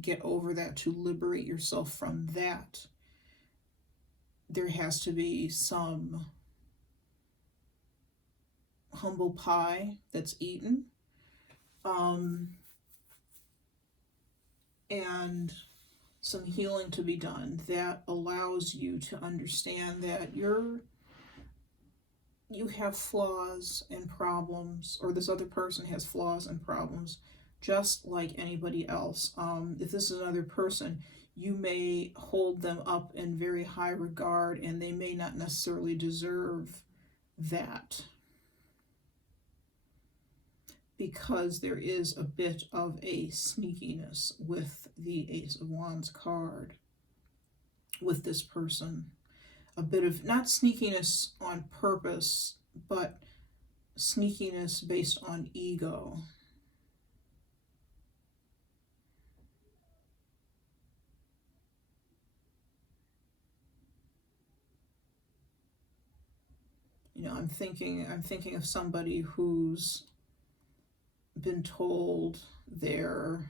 get over that, to liberate yourself from that, there has to be some humble pie that's eaten. And some healing to be done that allows you to understand that you have flaws and problems, or this other person has flaws and problems, just like anybody else. If this is another person, you may hold them up in very high regard, and they may not necessarily deserve that, because there is a bit of a sneakiness with the Ace of Wands card with this person. A bit of, not sneakiness on purpose, but sneakiness based on ego. You know, I'm thinking of somebody who's been told they're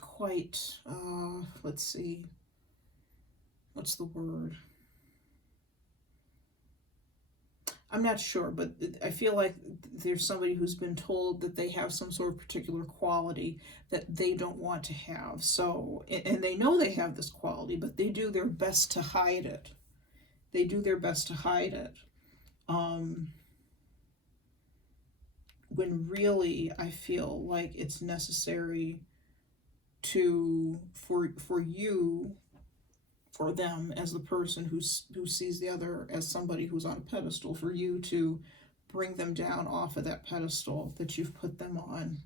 quite, let's see, what's the word? I'm not sure, but I feel like there's somebody who's been told that they have some sort of particular quality that they don't want to have. So, and they know they have this quality, but they do their best to hide it. They do their best to hide it. When really I feel like it's necessary for them as the person who sees the other as somebody who's on a pedestal, for you to bring them down off of that pedestal that you've put them on,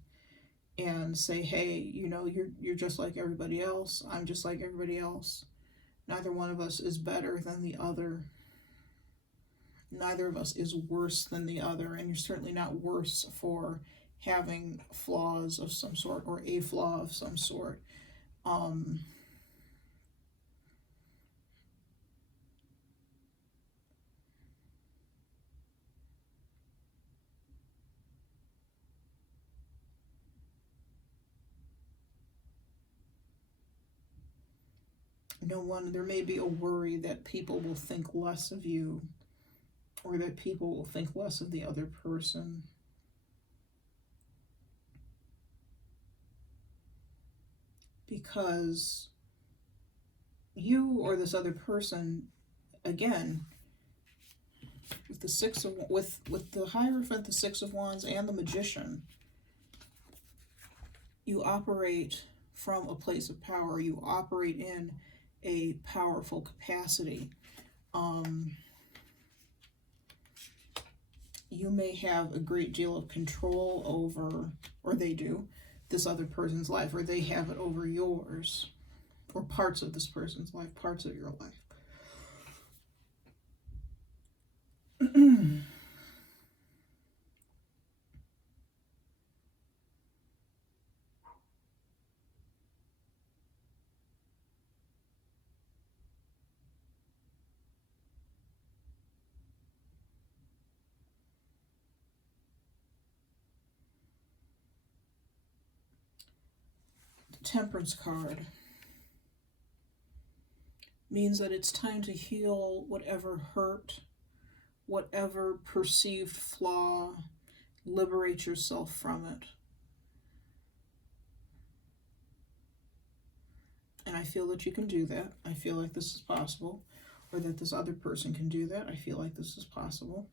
and say, hey, you know, you're just like everybody else. I'm just like everybody else. Neither one of us is better than the other. Neither of us is worse than the other, and you're certainly not worse for having flaws of some sort, or a flaw of some sort. There may be a worry that people will think less of you, or that people will think less of the other person. Because you or this other person, again, with the with the Hierophant, the Six of Wands, and the Magician, you operate from a place of power. You operate in a powerful capacity. You may have a great deal of control over, or they do, this other person's life, or they have it over yours, or parts of this person's life, parts of your life. Temperance card means that it's time to heal whatever hurt, whatever perceived flaw. Liberate yourself from it. And I feel that you can do that. I feel like this is possible, or that this other person can do that. I feel like this is possible.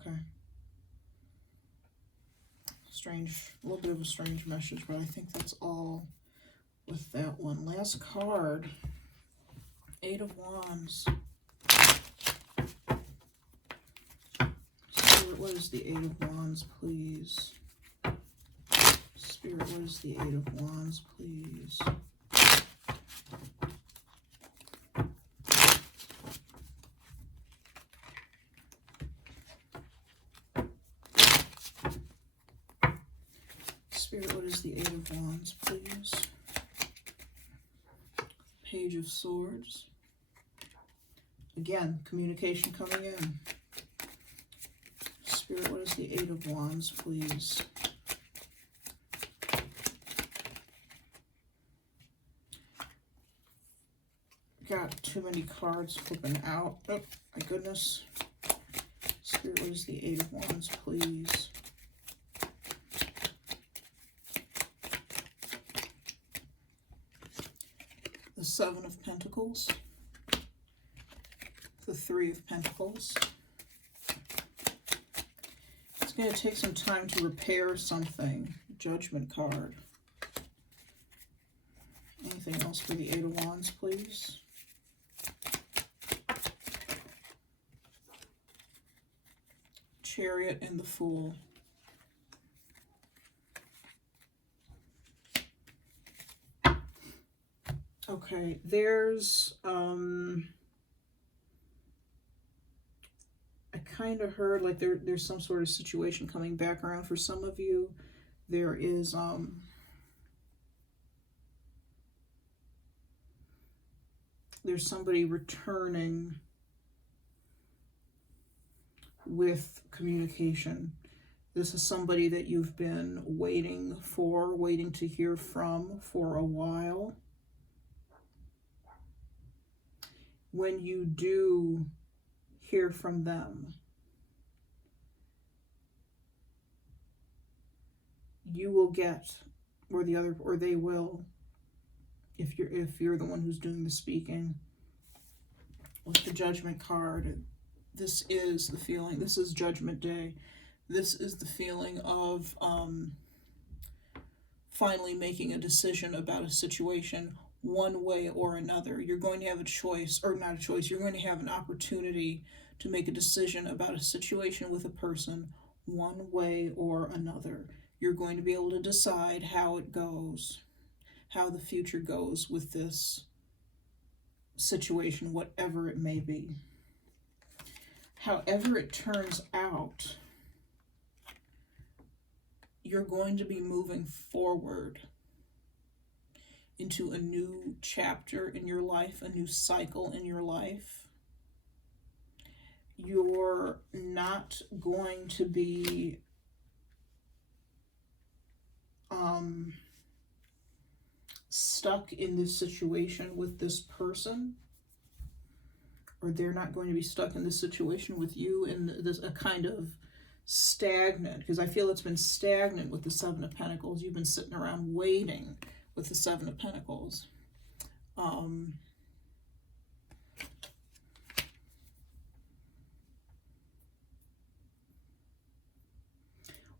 Okay. Strange, a little bit of a strange message, but I think that's all with that one. Last card, Eight of Wands. Spirit, what is the Eight of Wands, please? Spirit, what is the Eight of Wands, please? Spirit, what is the Eight of Wands, please? Page of Swords. Again, communication coming in. Spirit, what is the Eight of Wands, please? Got too many cards flipping out. Oh, my goodness. Spirit, what is the Eight of Wands, please? The Seven of Pentacles. The Three of Pentacles. It's going to take some time to repair something. Judgment card. Anything else for the Eight of Wands, please? Chariot and the Fool. Okay, there's, I kind of heard like there's some sort of situation coming back around for some of you. There is, there's somebody returning with communication. This is somebody that you've been waiting to hear from for a while. When you do hear from them, you will get, or they will, if you're the one who's doing the speaking. With the Judgment card, this is the feeling. This is Judgment Day. This is the feeling of finally making a decision about a situation one way or another. You're going to have a choice, or not a choice, you're going to have an opportunity to make a decision about a situation with a person one way or another. You're going to be able to decide how it goes, how the future goes with this situation, whatever it may be. However it turns out, you're going to be moving forward into a new chapter in your life, a new cycle in your life. You're not going to be stuck in this situation with this person, or they're not going to be stuck in this situation with you in this a kind of stagnant, because I feel it's been stagnant with the Seven of Pentacles. You've been sitting around waiting with the Seven of Pentacles.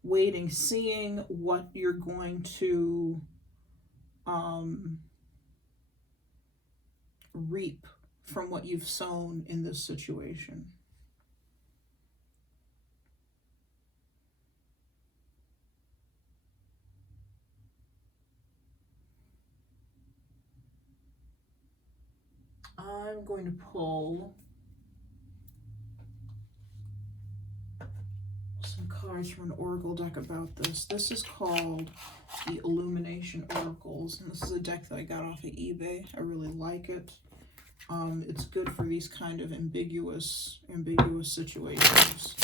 Waiting, seeing what you're going to reap from what you've sown in this situation. I'm going to pull some cards from an oracle deck about this. This is called the Illumination Oracles, and this is a deck that I got off of eBay. I really like it. It's good for these kind of ambiguous situations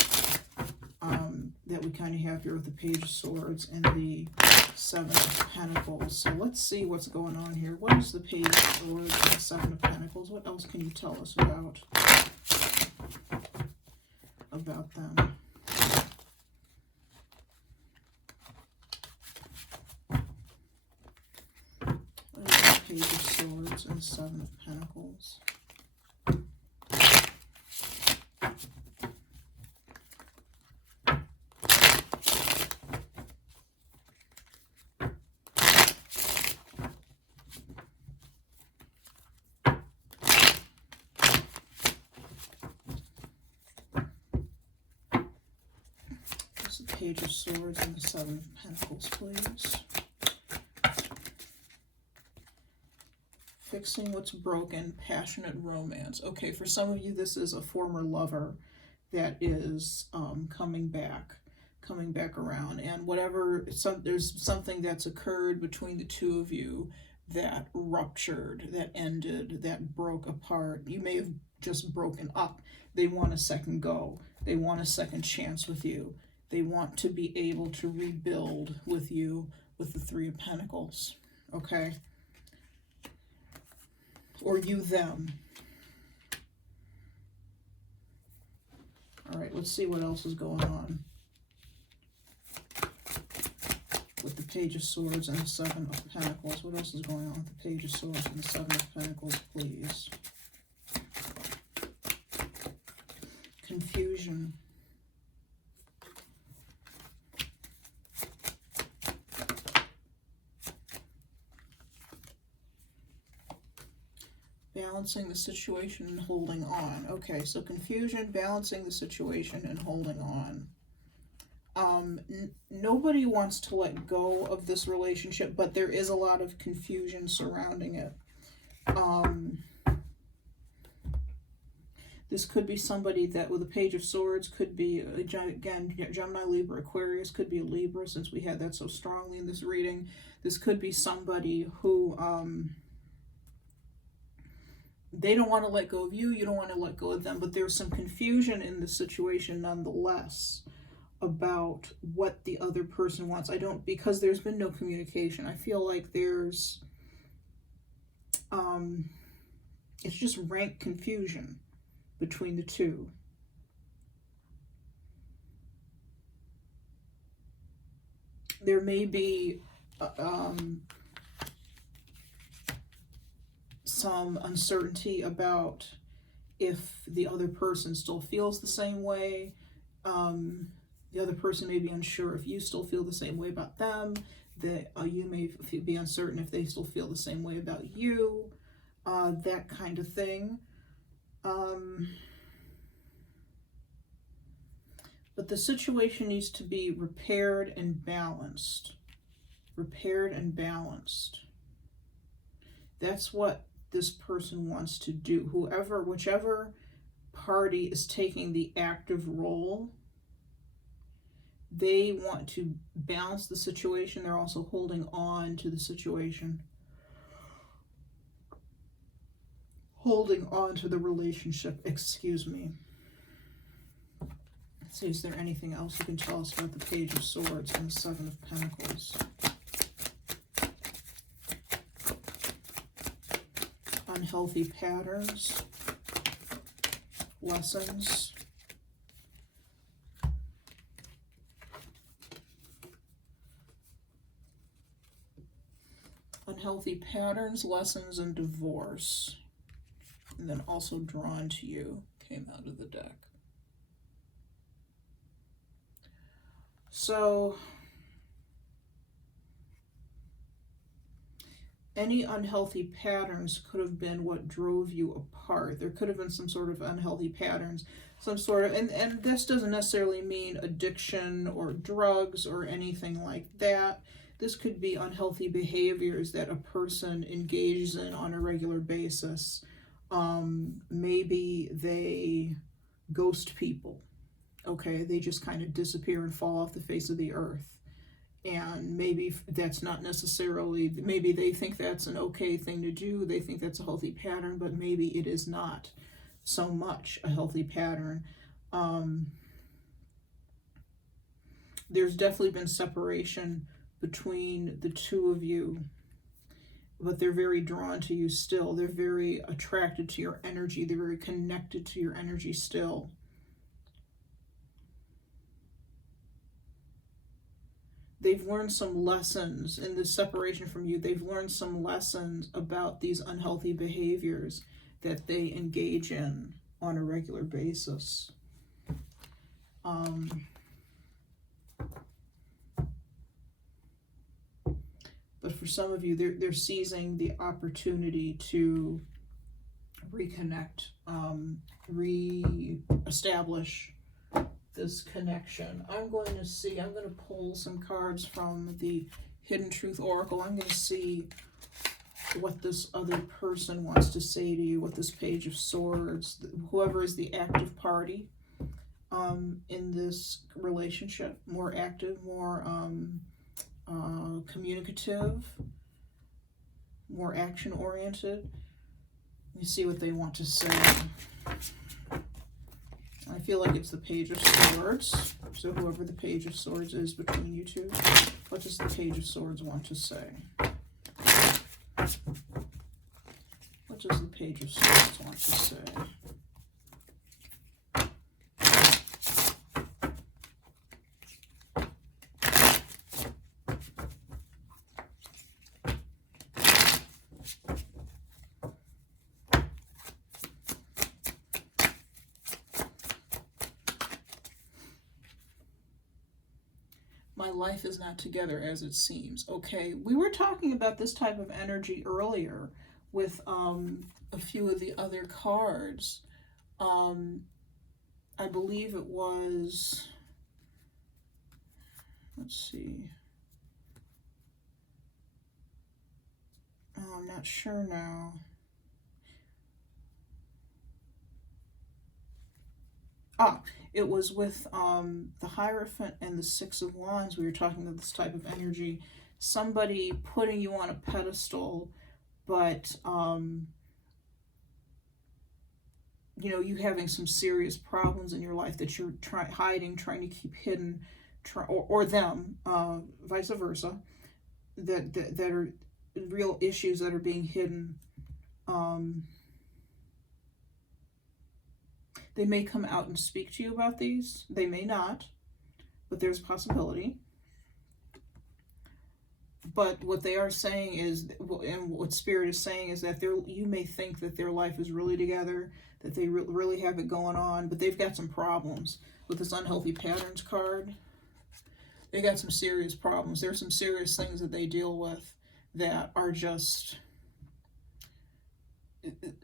that we kind of have here with the Page of Swords and the Seven of Pentacles. So let's see what's going on here. What is the Page of Swords and the Seven of Pentacles? What else can you tell us about them? What is the Page of Swords and the Seven of Pentacles? Page of Swords and the Seven of Pentacles, please. Fixing what's broken, passionate romance. Okay, for some of you, this is a former lover that is coming back. coming back around. And whatever, there's something that's occurred between the two of you that ruptured, that ended, that broke apart. You may have just broken up. They want a second go. They want a second chance with you. They want to be able to rebuild with you with the Three of Pentacles, okay? Or you, them. All right, let's see what else is going on with the Page of Swords and the Seven of Pentacles. What else is going on with the Page of Swords and the Seven of Pentacles, please? Confusion. Balancing the situation and holding on. Okay, so confusion, balancing the situation, and holding on. Nobody wants to let go of this relationship, but there is a lot of confusion surrounding it. This could be somebody that, with a Page of Swords, could be, again, Gemini, Libra, Aquarius, could be a Libra, since we had that so strongly in this reading. This could be somebody who, they don't want to let go of you, you don't want to let go of them, but there's some confusion in the situation nonetheless about what the other person wants. Because there's been no communication, I feel like there's, it's just rank confusion between the two. There may be some uncertainty about if the other person still feels the same way. The other person may be unsure if you still feel the same way about them. That you may be uncertain if they still feel the same way about you. That kind of thing. But the situation needs to be repaired and balanced. Repaired and balanced. That's what this person wants to do. Whichever party is taking the active role, they want to balance the situation. They're also holding on to the situation. Holding on to the relationship, excuse me. Let's see, is there anything else you can tell us about the Page of Swords and the Seven of Pentacles? Unhealthy patterns, lessons, unhealthy patterns, lessons, and divorce. And then also Drawn to You came out of the deck. So any unhealthy patterns could have been what drove you apart. There could have been some sort of unhealthy patterns, some sort of, and this doesn't necessarily mean addiction or drugs or anything like that. This could be unhealthy behaviors that a person engages in on a regular basis. Maybe they ghost people. Okay, they just kind of disappear and fall off the face of the earth. And maybe that's not necessarily, maybe they think that's an okay thing to do. They think that's a healthy pattern, but maybe it is not so much a healthy pattern. There's definitely been separation between the two of you, but they're very drawn to you still. They're very attracted to your energy. They're very connected to your energy still. They've learned some lessons in this separation from you. They've learned some lessons about these unhealthy behaviors that they engage in on a regular basis. But for some of you, they're seizing the opportunity to reconnect, re-establish this connection. I'm going to pull some cards from the Hidden Truth Oracle. I'm going to see what this other person wants to say to you, what this Page of Swords, whoever is the active party, in this relationship, more active, more communicative, more action oriented. Let me see what they want to say. I feel like it's the Page of Swords. So whoever the Page of Swords is between you two, what does the Page of Swords want to say? What does the Page of Swords want to say? My life is not together as it seems. Okay, we were talking about this type of energy earlier with a few of the other cards. I believe it was, let's see. Oh, I'm not sure now. It was with the Hierophant and the Six of Wands. We were talking about this type of energy. Somebody putting you on a pedestal, but, you know, you having some serious problems in your life that you're hiding, trying to keep hidden, or them, vice versa, that are real issues that are being hidden. They may come out and speak to you about these. They may not, but there's a possibility. But what they are saying is, and what Spirit is saying is that you may think that their life is really together, that they really have it going on, but they've got some problems. With this Unhealthy Patterns card, they got some serious problems. There's some serious things that they deal with that are just,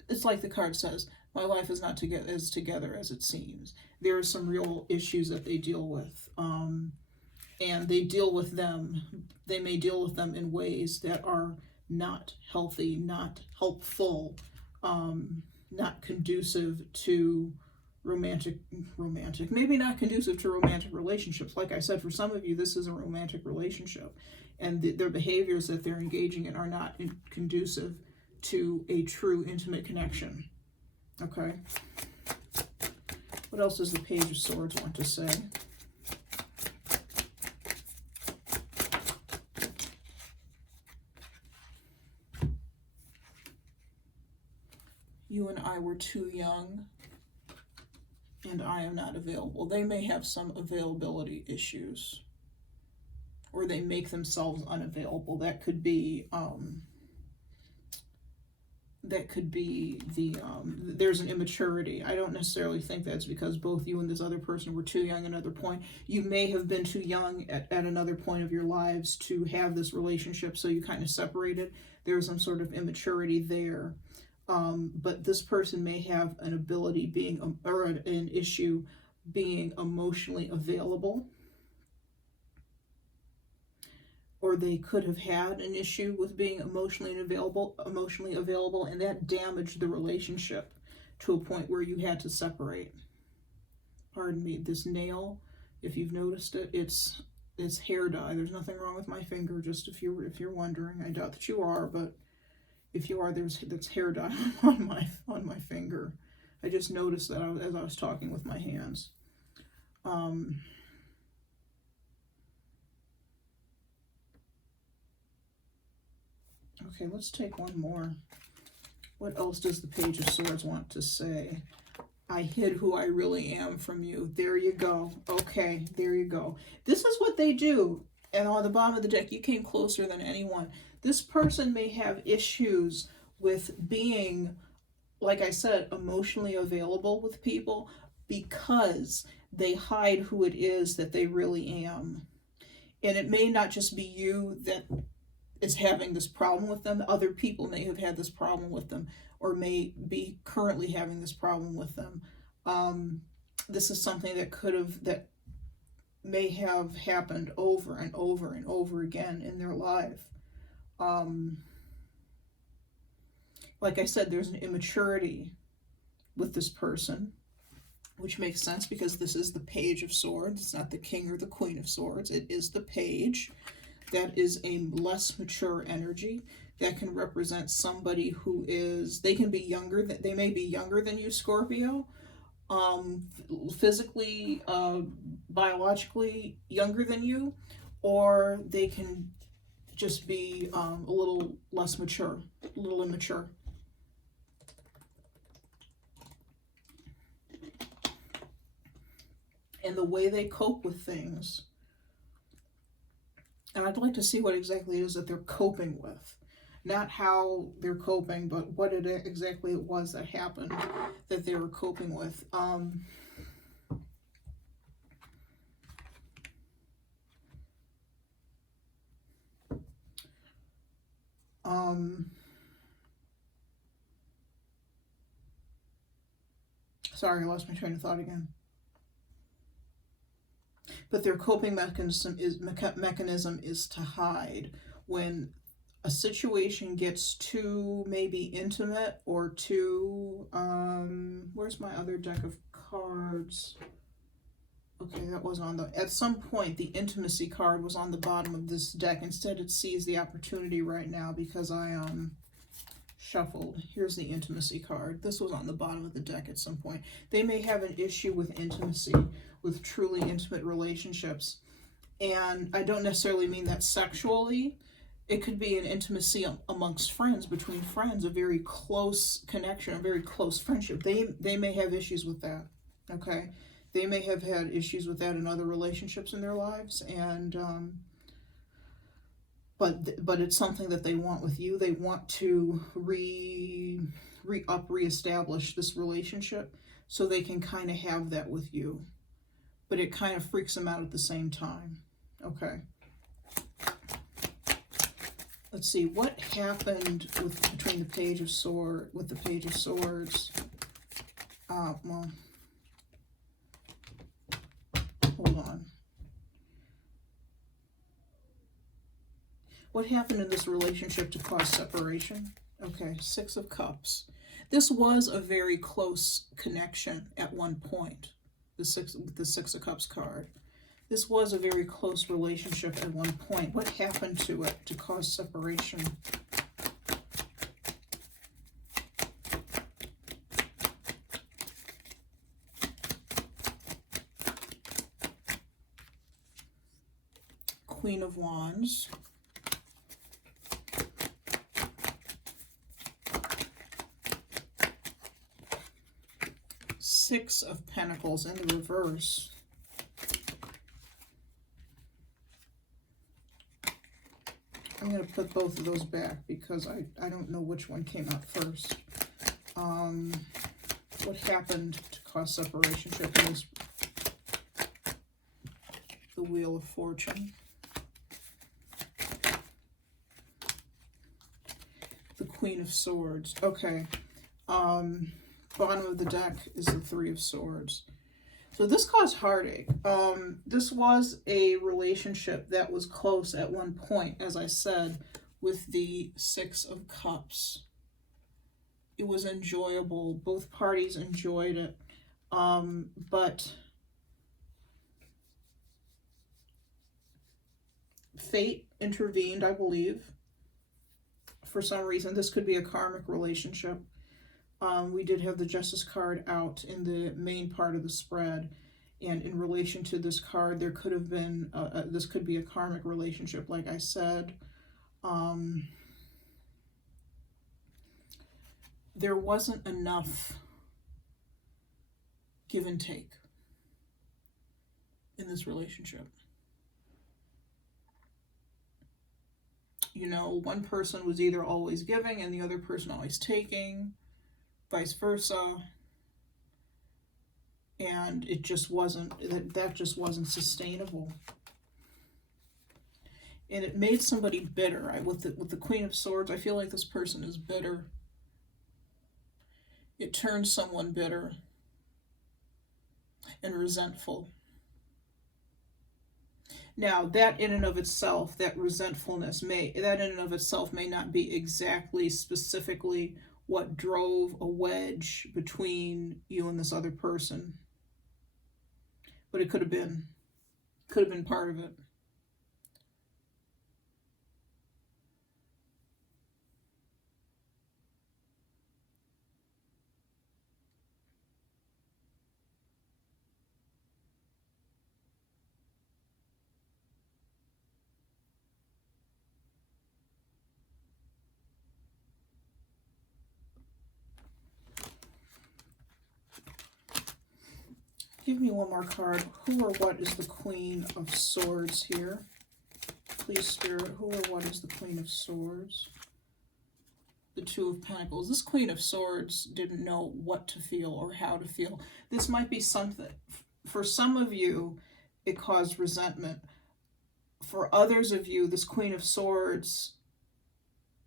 it's like the card says, my life is not as together as it seems. There are some real issues that they deal with. And they deal with them. They may deal with them in ways that are not healthy, not helpful, not conducive to romantic, maybe not conducive to romantic relationships. Like I said, for some of you, this is a romantic relationship. And their behaviors that they're engaging in are not conducive to a true intimate connection. Okay. What else does the Page of Swords want to say? You and I were too young, and I am not available. They may have some availability issues, or they make themselves unavailable. That could be there's an immaturity. I don't necessarily think that's because both you and this other person were too young at another point. You may have been too young at another point of your lives to have this relationship, so you kind of separated. There's some sort of immaturity there. But this person may have an ability or an issue being emotionally available. Or they could have had an issue with being emotionally available, and that damaged the relationship to a point where you had to separate. Pardon me, this nail, if you've noticed it, it's hair dye. There's nothing wrong with my finger, just if you're wondering. I doubt that you are, but if you are, that's hair dye on my finger. I just noticed that as I was talking with my hands. Okay, let's take one more. What else does the Page of Swords want to say? I hid who I really am from you. There you go. Okay, there you go. This is what they do. And on the bottom of the deck, you came closer than anyone. This person may have issues with being, like I said, emotionally available with people because they hide who it is that they really am. And it may not just be you that is having this problem with them. Other people may have had this problem with them, or may be currently having this problem with them. This is something that may have happened over and over and over again in their life. Like I said, there's an immaturity with this person. which makes sense because this is the Page of Swords. It's not the King or the Queen of Swords. It is the Page. That is a less mature energy. That can represent somebody who is, they can be younger, they may be younger than you, Scorpio, physically, biologically younger than you, or they can just be a little less mature, a little immature. And the way they cope with things, and I'd like to see what exactly it is that they're coping with. Not how they're coping, but what exactly it was that happened that they were coping with. Sorry, I lost my train of thought again. But their coping mechanism is to hide. When a situation gets too maybe intimate or too, where's my other deck of cards? Okay, that wasn't on the, at some point the intimacy card was on the bottom of this deck. Instead it sees the opportunity right now because I shuffled. Here's the intimacy card. This was on the bottom of the deck at some point. They may have an issue with intimacy, with truly intimate relationships. And I don't necessarily mean that sexually. It could be an intimacy amongst friends, between friends, a very close connection, a very close friendship. They may have issues with that, okay? They may have had issues with that in other relationships in their lives, and but it's something that they want with you. They want to reestablish this relationship so they can kind of have that with you. But it kind of freaks them out at the same time. Okay. Let's see what happened between the Page of Swords, with the Page of Swords. Well, hold on. What happened in this relationship to cause separation? Okay, Six of Cups. This was a very close connection at one point. The Six of Cups card. This was a very close relationship at one point. What happened to it to cause separation? Queen of Wands. Six of Pentacles in the reverse. I'm going to put both of those back because I don't know which one came out first. What happened to cause separation? The Wheel of Fortune. The Queen of Swords. Okay. Bottom of the deck is the Three of Swords. So this caused heartache. This was a relationship that was close at one point, as I said, with the Six of Cups. It was enjoyable. Both parties enjoyed it. But fate intervened, I believe. For some reason, this could be a karmic relationship. We did have the Justice card out in the main part of the spread, and in relation to this card, there could have been, this could be a karmic relationship, like I said. There wasn't enough give and take in this relationship. You know, one person was either always giving and the other person always taking, vice versa, and it just wasn't, that just wasn't sustainable, and it made somebody bitter. With the Queen of Swords, I feel like this person is bitter. It turns someone bitter and resentful. Now, that in and of itself, that resentfulness may not be exactly specifically what drove a wedge between you and this other person. but it could have been part of it. Give me one more card. Who or what is the Queen of Swords here? Please, Spirit, who or what is the Queen of Swords? The Two of Pentacles. This Queen of Swords didn't know what to feel or how to feel. This might be something, for some of you, it caused resentment. For others of you, this Queen of Swords,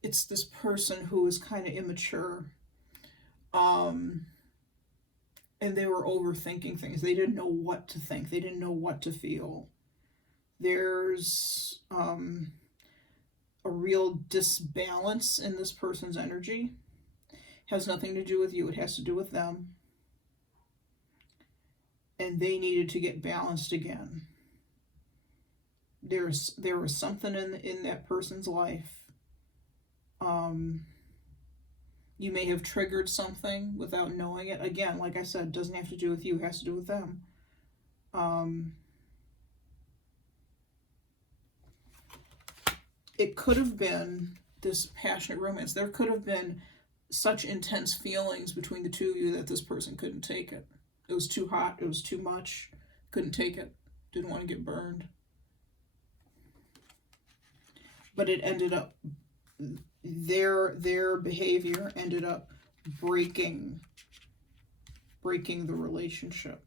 it's this person who is kind of immature. And they were overthinking things. They didn't know what to think. They didn't know what to feel. There's a real disbalance in this person's energy. Has nothing to do with you. It has to do with them. And they needed to get balanced again. There was something in that person's life. You may have triggered something without knowing it. Again, like I said, it doesn't have to do with you. It has to do with them. It could have been this passionate romance. There could have been such intense feelings between the two of you that this person couldn't take it. It was too hot. It was too much. Couldn't take it. Didn't want to get burned. But it ended up... Their behavior ended up breaking the relationship.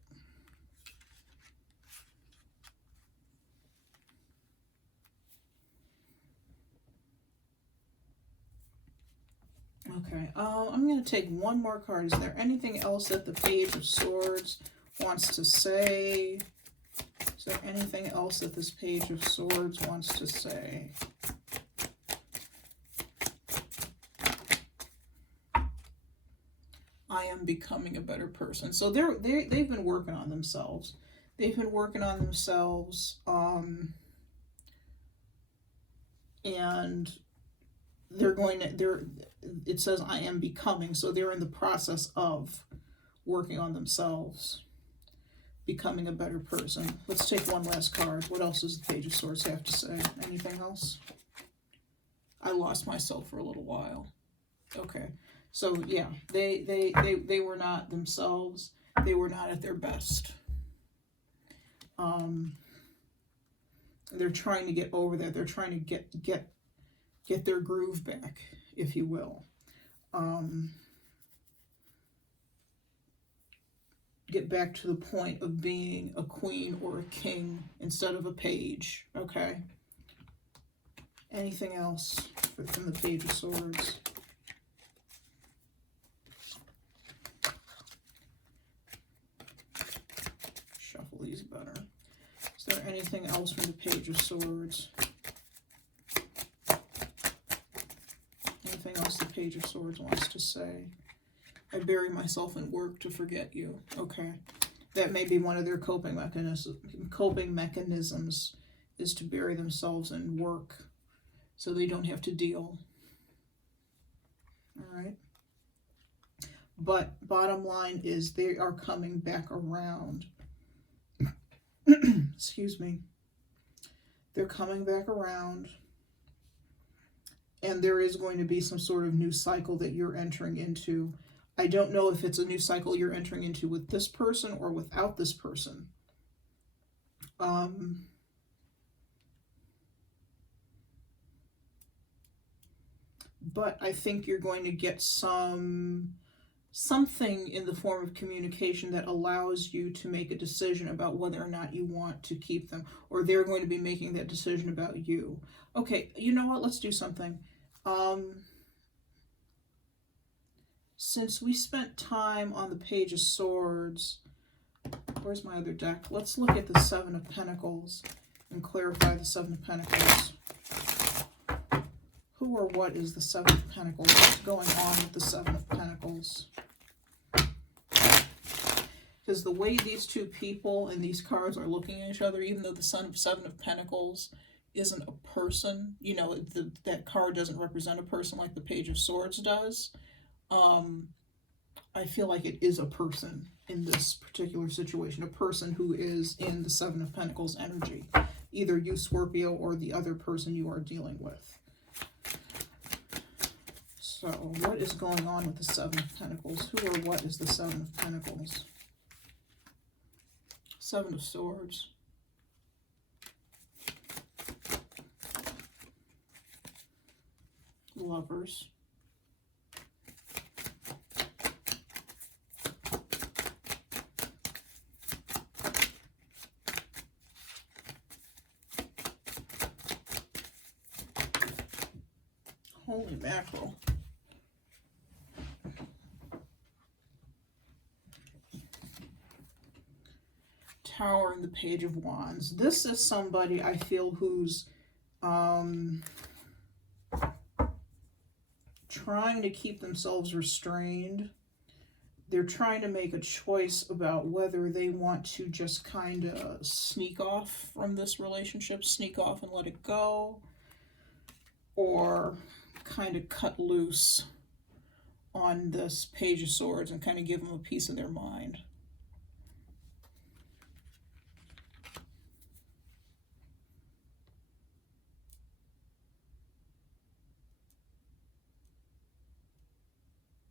Okay, I'm going to take one more card. Is there anything else that the Page of Swords wants to say? Is there anything else that this Page of Swords wants to say? I am becoming a better person. So they've been working on themselves. They've been working on themselves, and it says I am becoming, so they're in the process of working on themselves, becoming a better person. Let's take one last card. What else does the Page of Swords have to say? Anything else? I lost myself for a little while. Okay. So yeah, they were not themselves. They were not at their best. They're trying to get over that. They're trying to get their groove back, if you will. Get back to the point of being a queen or a king instead of a page. Okay. Anything else from the Page of Swords? These better. Is there anything else from the Page of Swords? Anything else the Page of Swords wants to say? I bury myself in work to forget you. Okay. That may be one of their coping mechanisms is to bury themselves in work so they don't have to deal. All right. But bottom line is they are coming back around. Excuse me. They're coming back around, and there is going to be some sort of new cycle that you're entering into. I don't know if it's a new cycle you're entering into with this person or without this person. But I think you're going to get something in the form of communication that allows you to make a decision about whether or not you want to keep them, or they're going to be making that decision about you. Okay, you know what? Let's do something. Since we spent time on the Page of Swords, where's my other deck? Let's look at the Seven of Pentacles and clarify the Seven of Pentacles. Who or what is the Seven of Pentacles? What's going on with the Seven of Pentacles? Because the way these two people and these cards are looking at each other, even though the Seven of Pentacles isn't a person, you know, that card doesn't represent a person like the Page of Swords does, I feel like it is a person in this particular situation, a person who is in the Seven of Pentacles energy, either you, Scorpio, or the other person you are dealing with. So what is going on with the Seven of Pentacles? Who or what is the Seven of Pentacles? Seven of Swords. Lovers. Holy mackerel. Tower and the Page of Wands. This is somebody I feel who's trying to keep themselves restrained. They're trying to make a choice about whether they want to just kind of sneak off from this relationship, sneak off and let it go, or kind of cut loose on this Page of Swords and kind of give them a piece of their mind.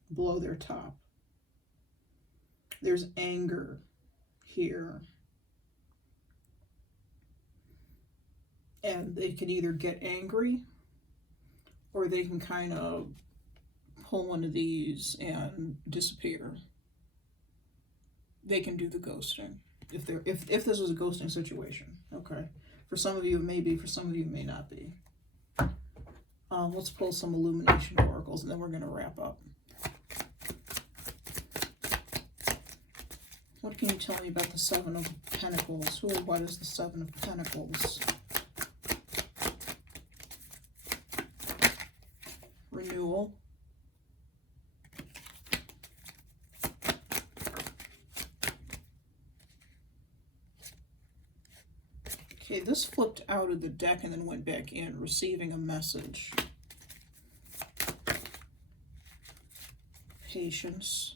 Blow their top. There's anger here. And they could either get angry or they can kind of pull one of these and disappear. They can do the ghosting if this was a ghosting situation. Okay. For some of you it may be, for some of you it may not be. Let's pull some Illumination oracles and then we're going to wrap up. What can you tell me about the Seven of Pentacles? Who or what is the Seven of Pentacles? Renewal. Okay, this flipped out of the deck and then went back in, receiving a message. Patience.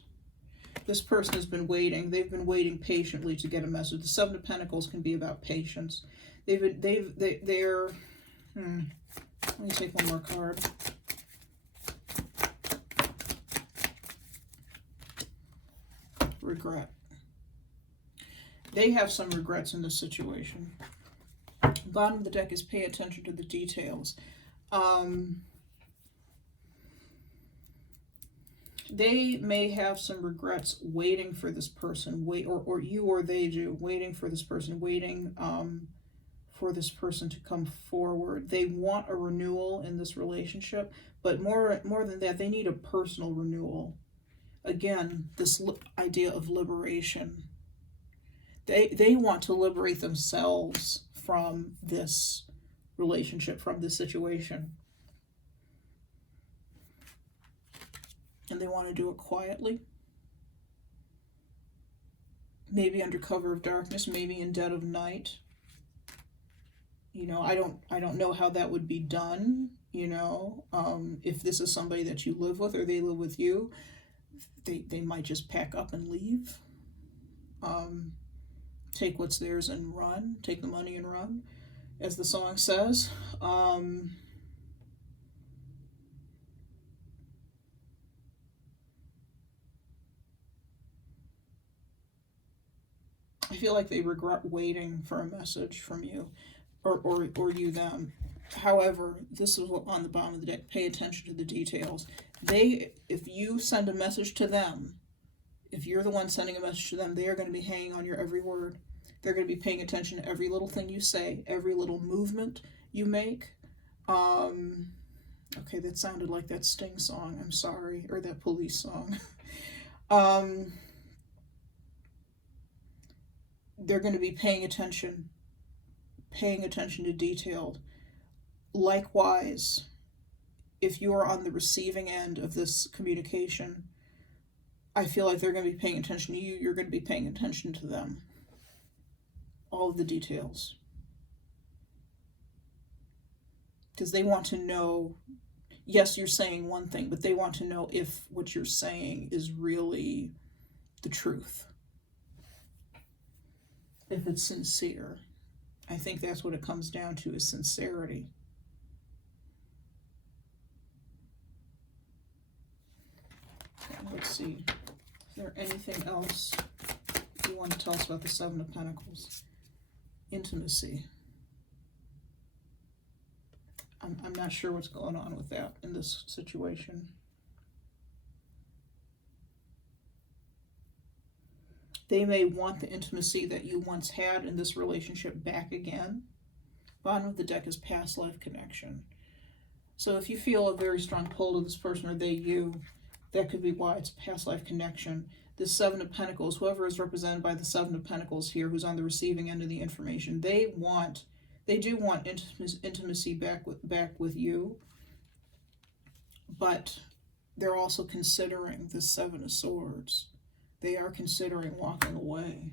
This person has been waiting. They've been waiting patiently to get a message. The Seven of Pentacles can be about patience. They're let me take one more card. Regret. They have some regrets in this situation. Bottom of the deck is pay attention to the details. They may have some regrets waiting for this person, or you or they do, waiting for this person, waiting for this person to come forward. They want a renewal in this relationship, but more than that, they need a personal renewal. Again, this idea of liberation. They want to liberate themselves from this relationship, from this situation. And they want to do it quietly. Maybe under cover of darkness, maybe in dead of night. You know, I don't know how that would be done, you know. If this is somebody that you live with or they live with you, they might just pack up and leave. Take what's theirs and run. Take the money and run, as the song says. I feel like they regret waiting for a message from you, or you them. However, this is what on the bottom of the deck. Pay attention to the details. If you send a message to them, if you're the one sending a message to them, they are going to be hanging on your every word. They're going to be paying attention to every little thing you say, every little movement you make. Okay, that sounded like that Sting song. I'm sorry, or that Police song. They're going to be paying attention to detail. Likewise, if you're on the receiving end of this communication, I feel like they're going to be paying attention to you. You're going to be paying attention to them. All of the details. Because they want to know, yes, you're saying one thing, but they want to know if what you're saying is really the truth. If it's sincere. I think that's what it comes down to, is sincerity. Let's see. Is there anything else you want to tell us about the Seven of Pentacles? Intimacy. I'm not sure what's going on with that in this situation. They may want the intimacy that you once had in this relationship back again. Bottom of the deck is past life connection. So if you feel a very strong pull to this person, or they you, that could be why it's past life connection. This Seven of Pentacles, whoever is represented by the Seven of Pentacles here, who's on the receiving end of the information, they do want intimacy back with you, but they're also considering the Seven of Swords. They are considering walking away.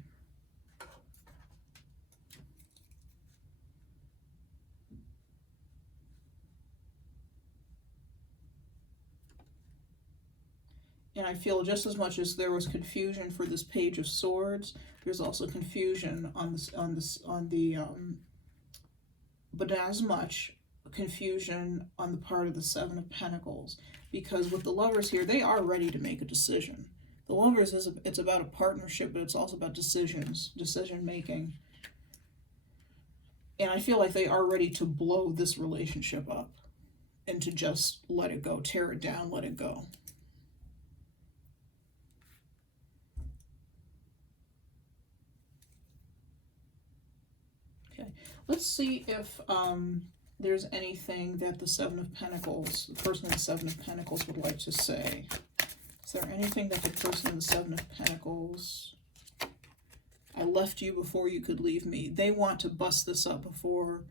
And I feel just as much as there was confusion for this Page of Swords, there's also confusion but not as much confusion on the part of the Seven of Pentacles, because with the Lovers here, they are ready to make a decision. The Lovers it's about a partnership, but it's also about decision making. And I feel like they are ready to blow this relationship up and to just let it go, tear it down, let it go. Okay, let's see if there's anything that the Seven of Pentacles, the person in the Seven of Pentacles would like to say. Is there anything that the person in the Seven of Pentacles... I left you before you could leave me. They want to bust this up before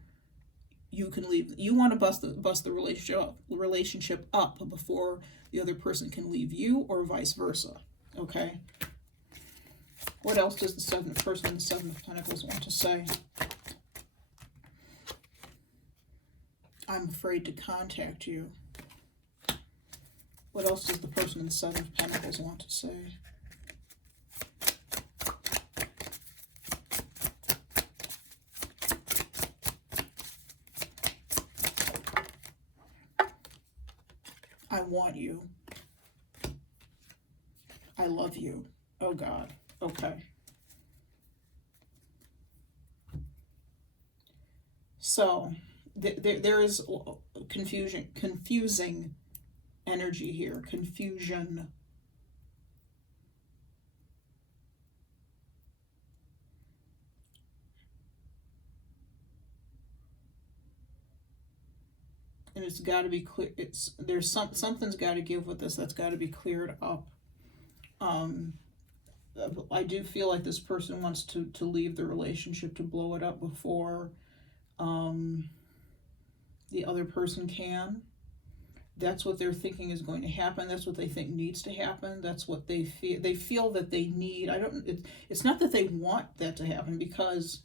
you can leave. You want to bust the relationship up before the other person can leave you, or vice versa. Okay? What else does the person in the Seven of Pentacles want to say? I'm afraid to contact you. What else does the person in the Seven of Pentacles want to say? I want you. I love you. Oh God. Okay. So there is confusing energy here. Confusion. And it's got to be clear. Something's got to give with this. That's got to be cleared up. I do feel like this person wants to leave the relationship, to blow it up before the other person can. That's what they're thinking is going to happen. That's what they think needs to happen. That's what they feel. They feel that they need. It's not that they want that to happen, because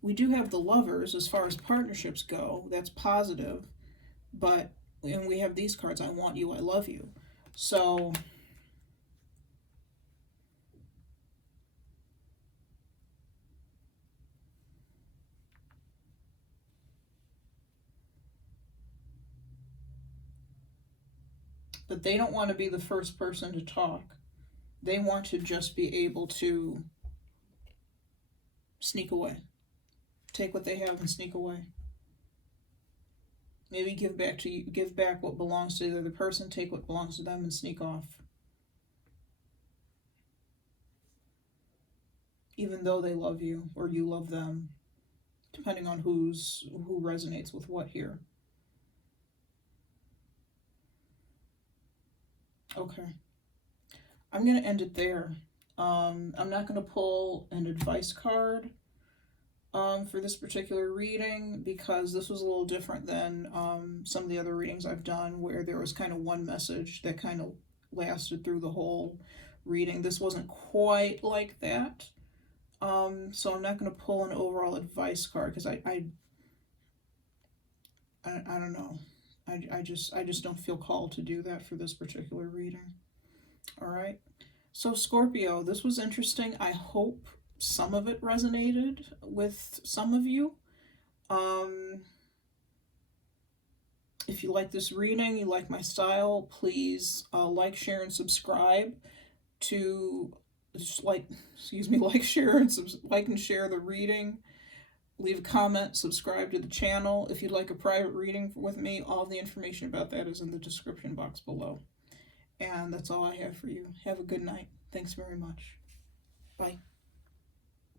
we do have the Lovers as far as partnerships go. That's positive. And we have these cards, I want you, I love you. So but they don't want to be the first person to talk. They want to just be able to sneak away. Take what they have and sneak away. Maybe give back what belongs to the other person, take what belongs to them, and sneak off. Even though they love you, or you love them, depending on who resonates with what here. Okay. I'm going to end it there. I'm not going to pull an advice card for this particular reading, because this was a little different than some of the other readings I've done, where there was kind of one message that kind of lasted through the whole reading. This wasn't quite like that. So I'm not going to pull an overall advice card because I don't know. I just don't feel called to do that for this particular reading. All right. So Scorpio, this was interesting. I hope some of it resonated with some of you. If you like this reading, you like my style, please like, share, and subscribe to like share and share the reading. Leave a comment, subscribe to the channel. If you'd like a private reading with me, all the information about that is in the description box below. And that's all I have for you. Have a good night. Thanks very much. Bye.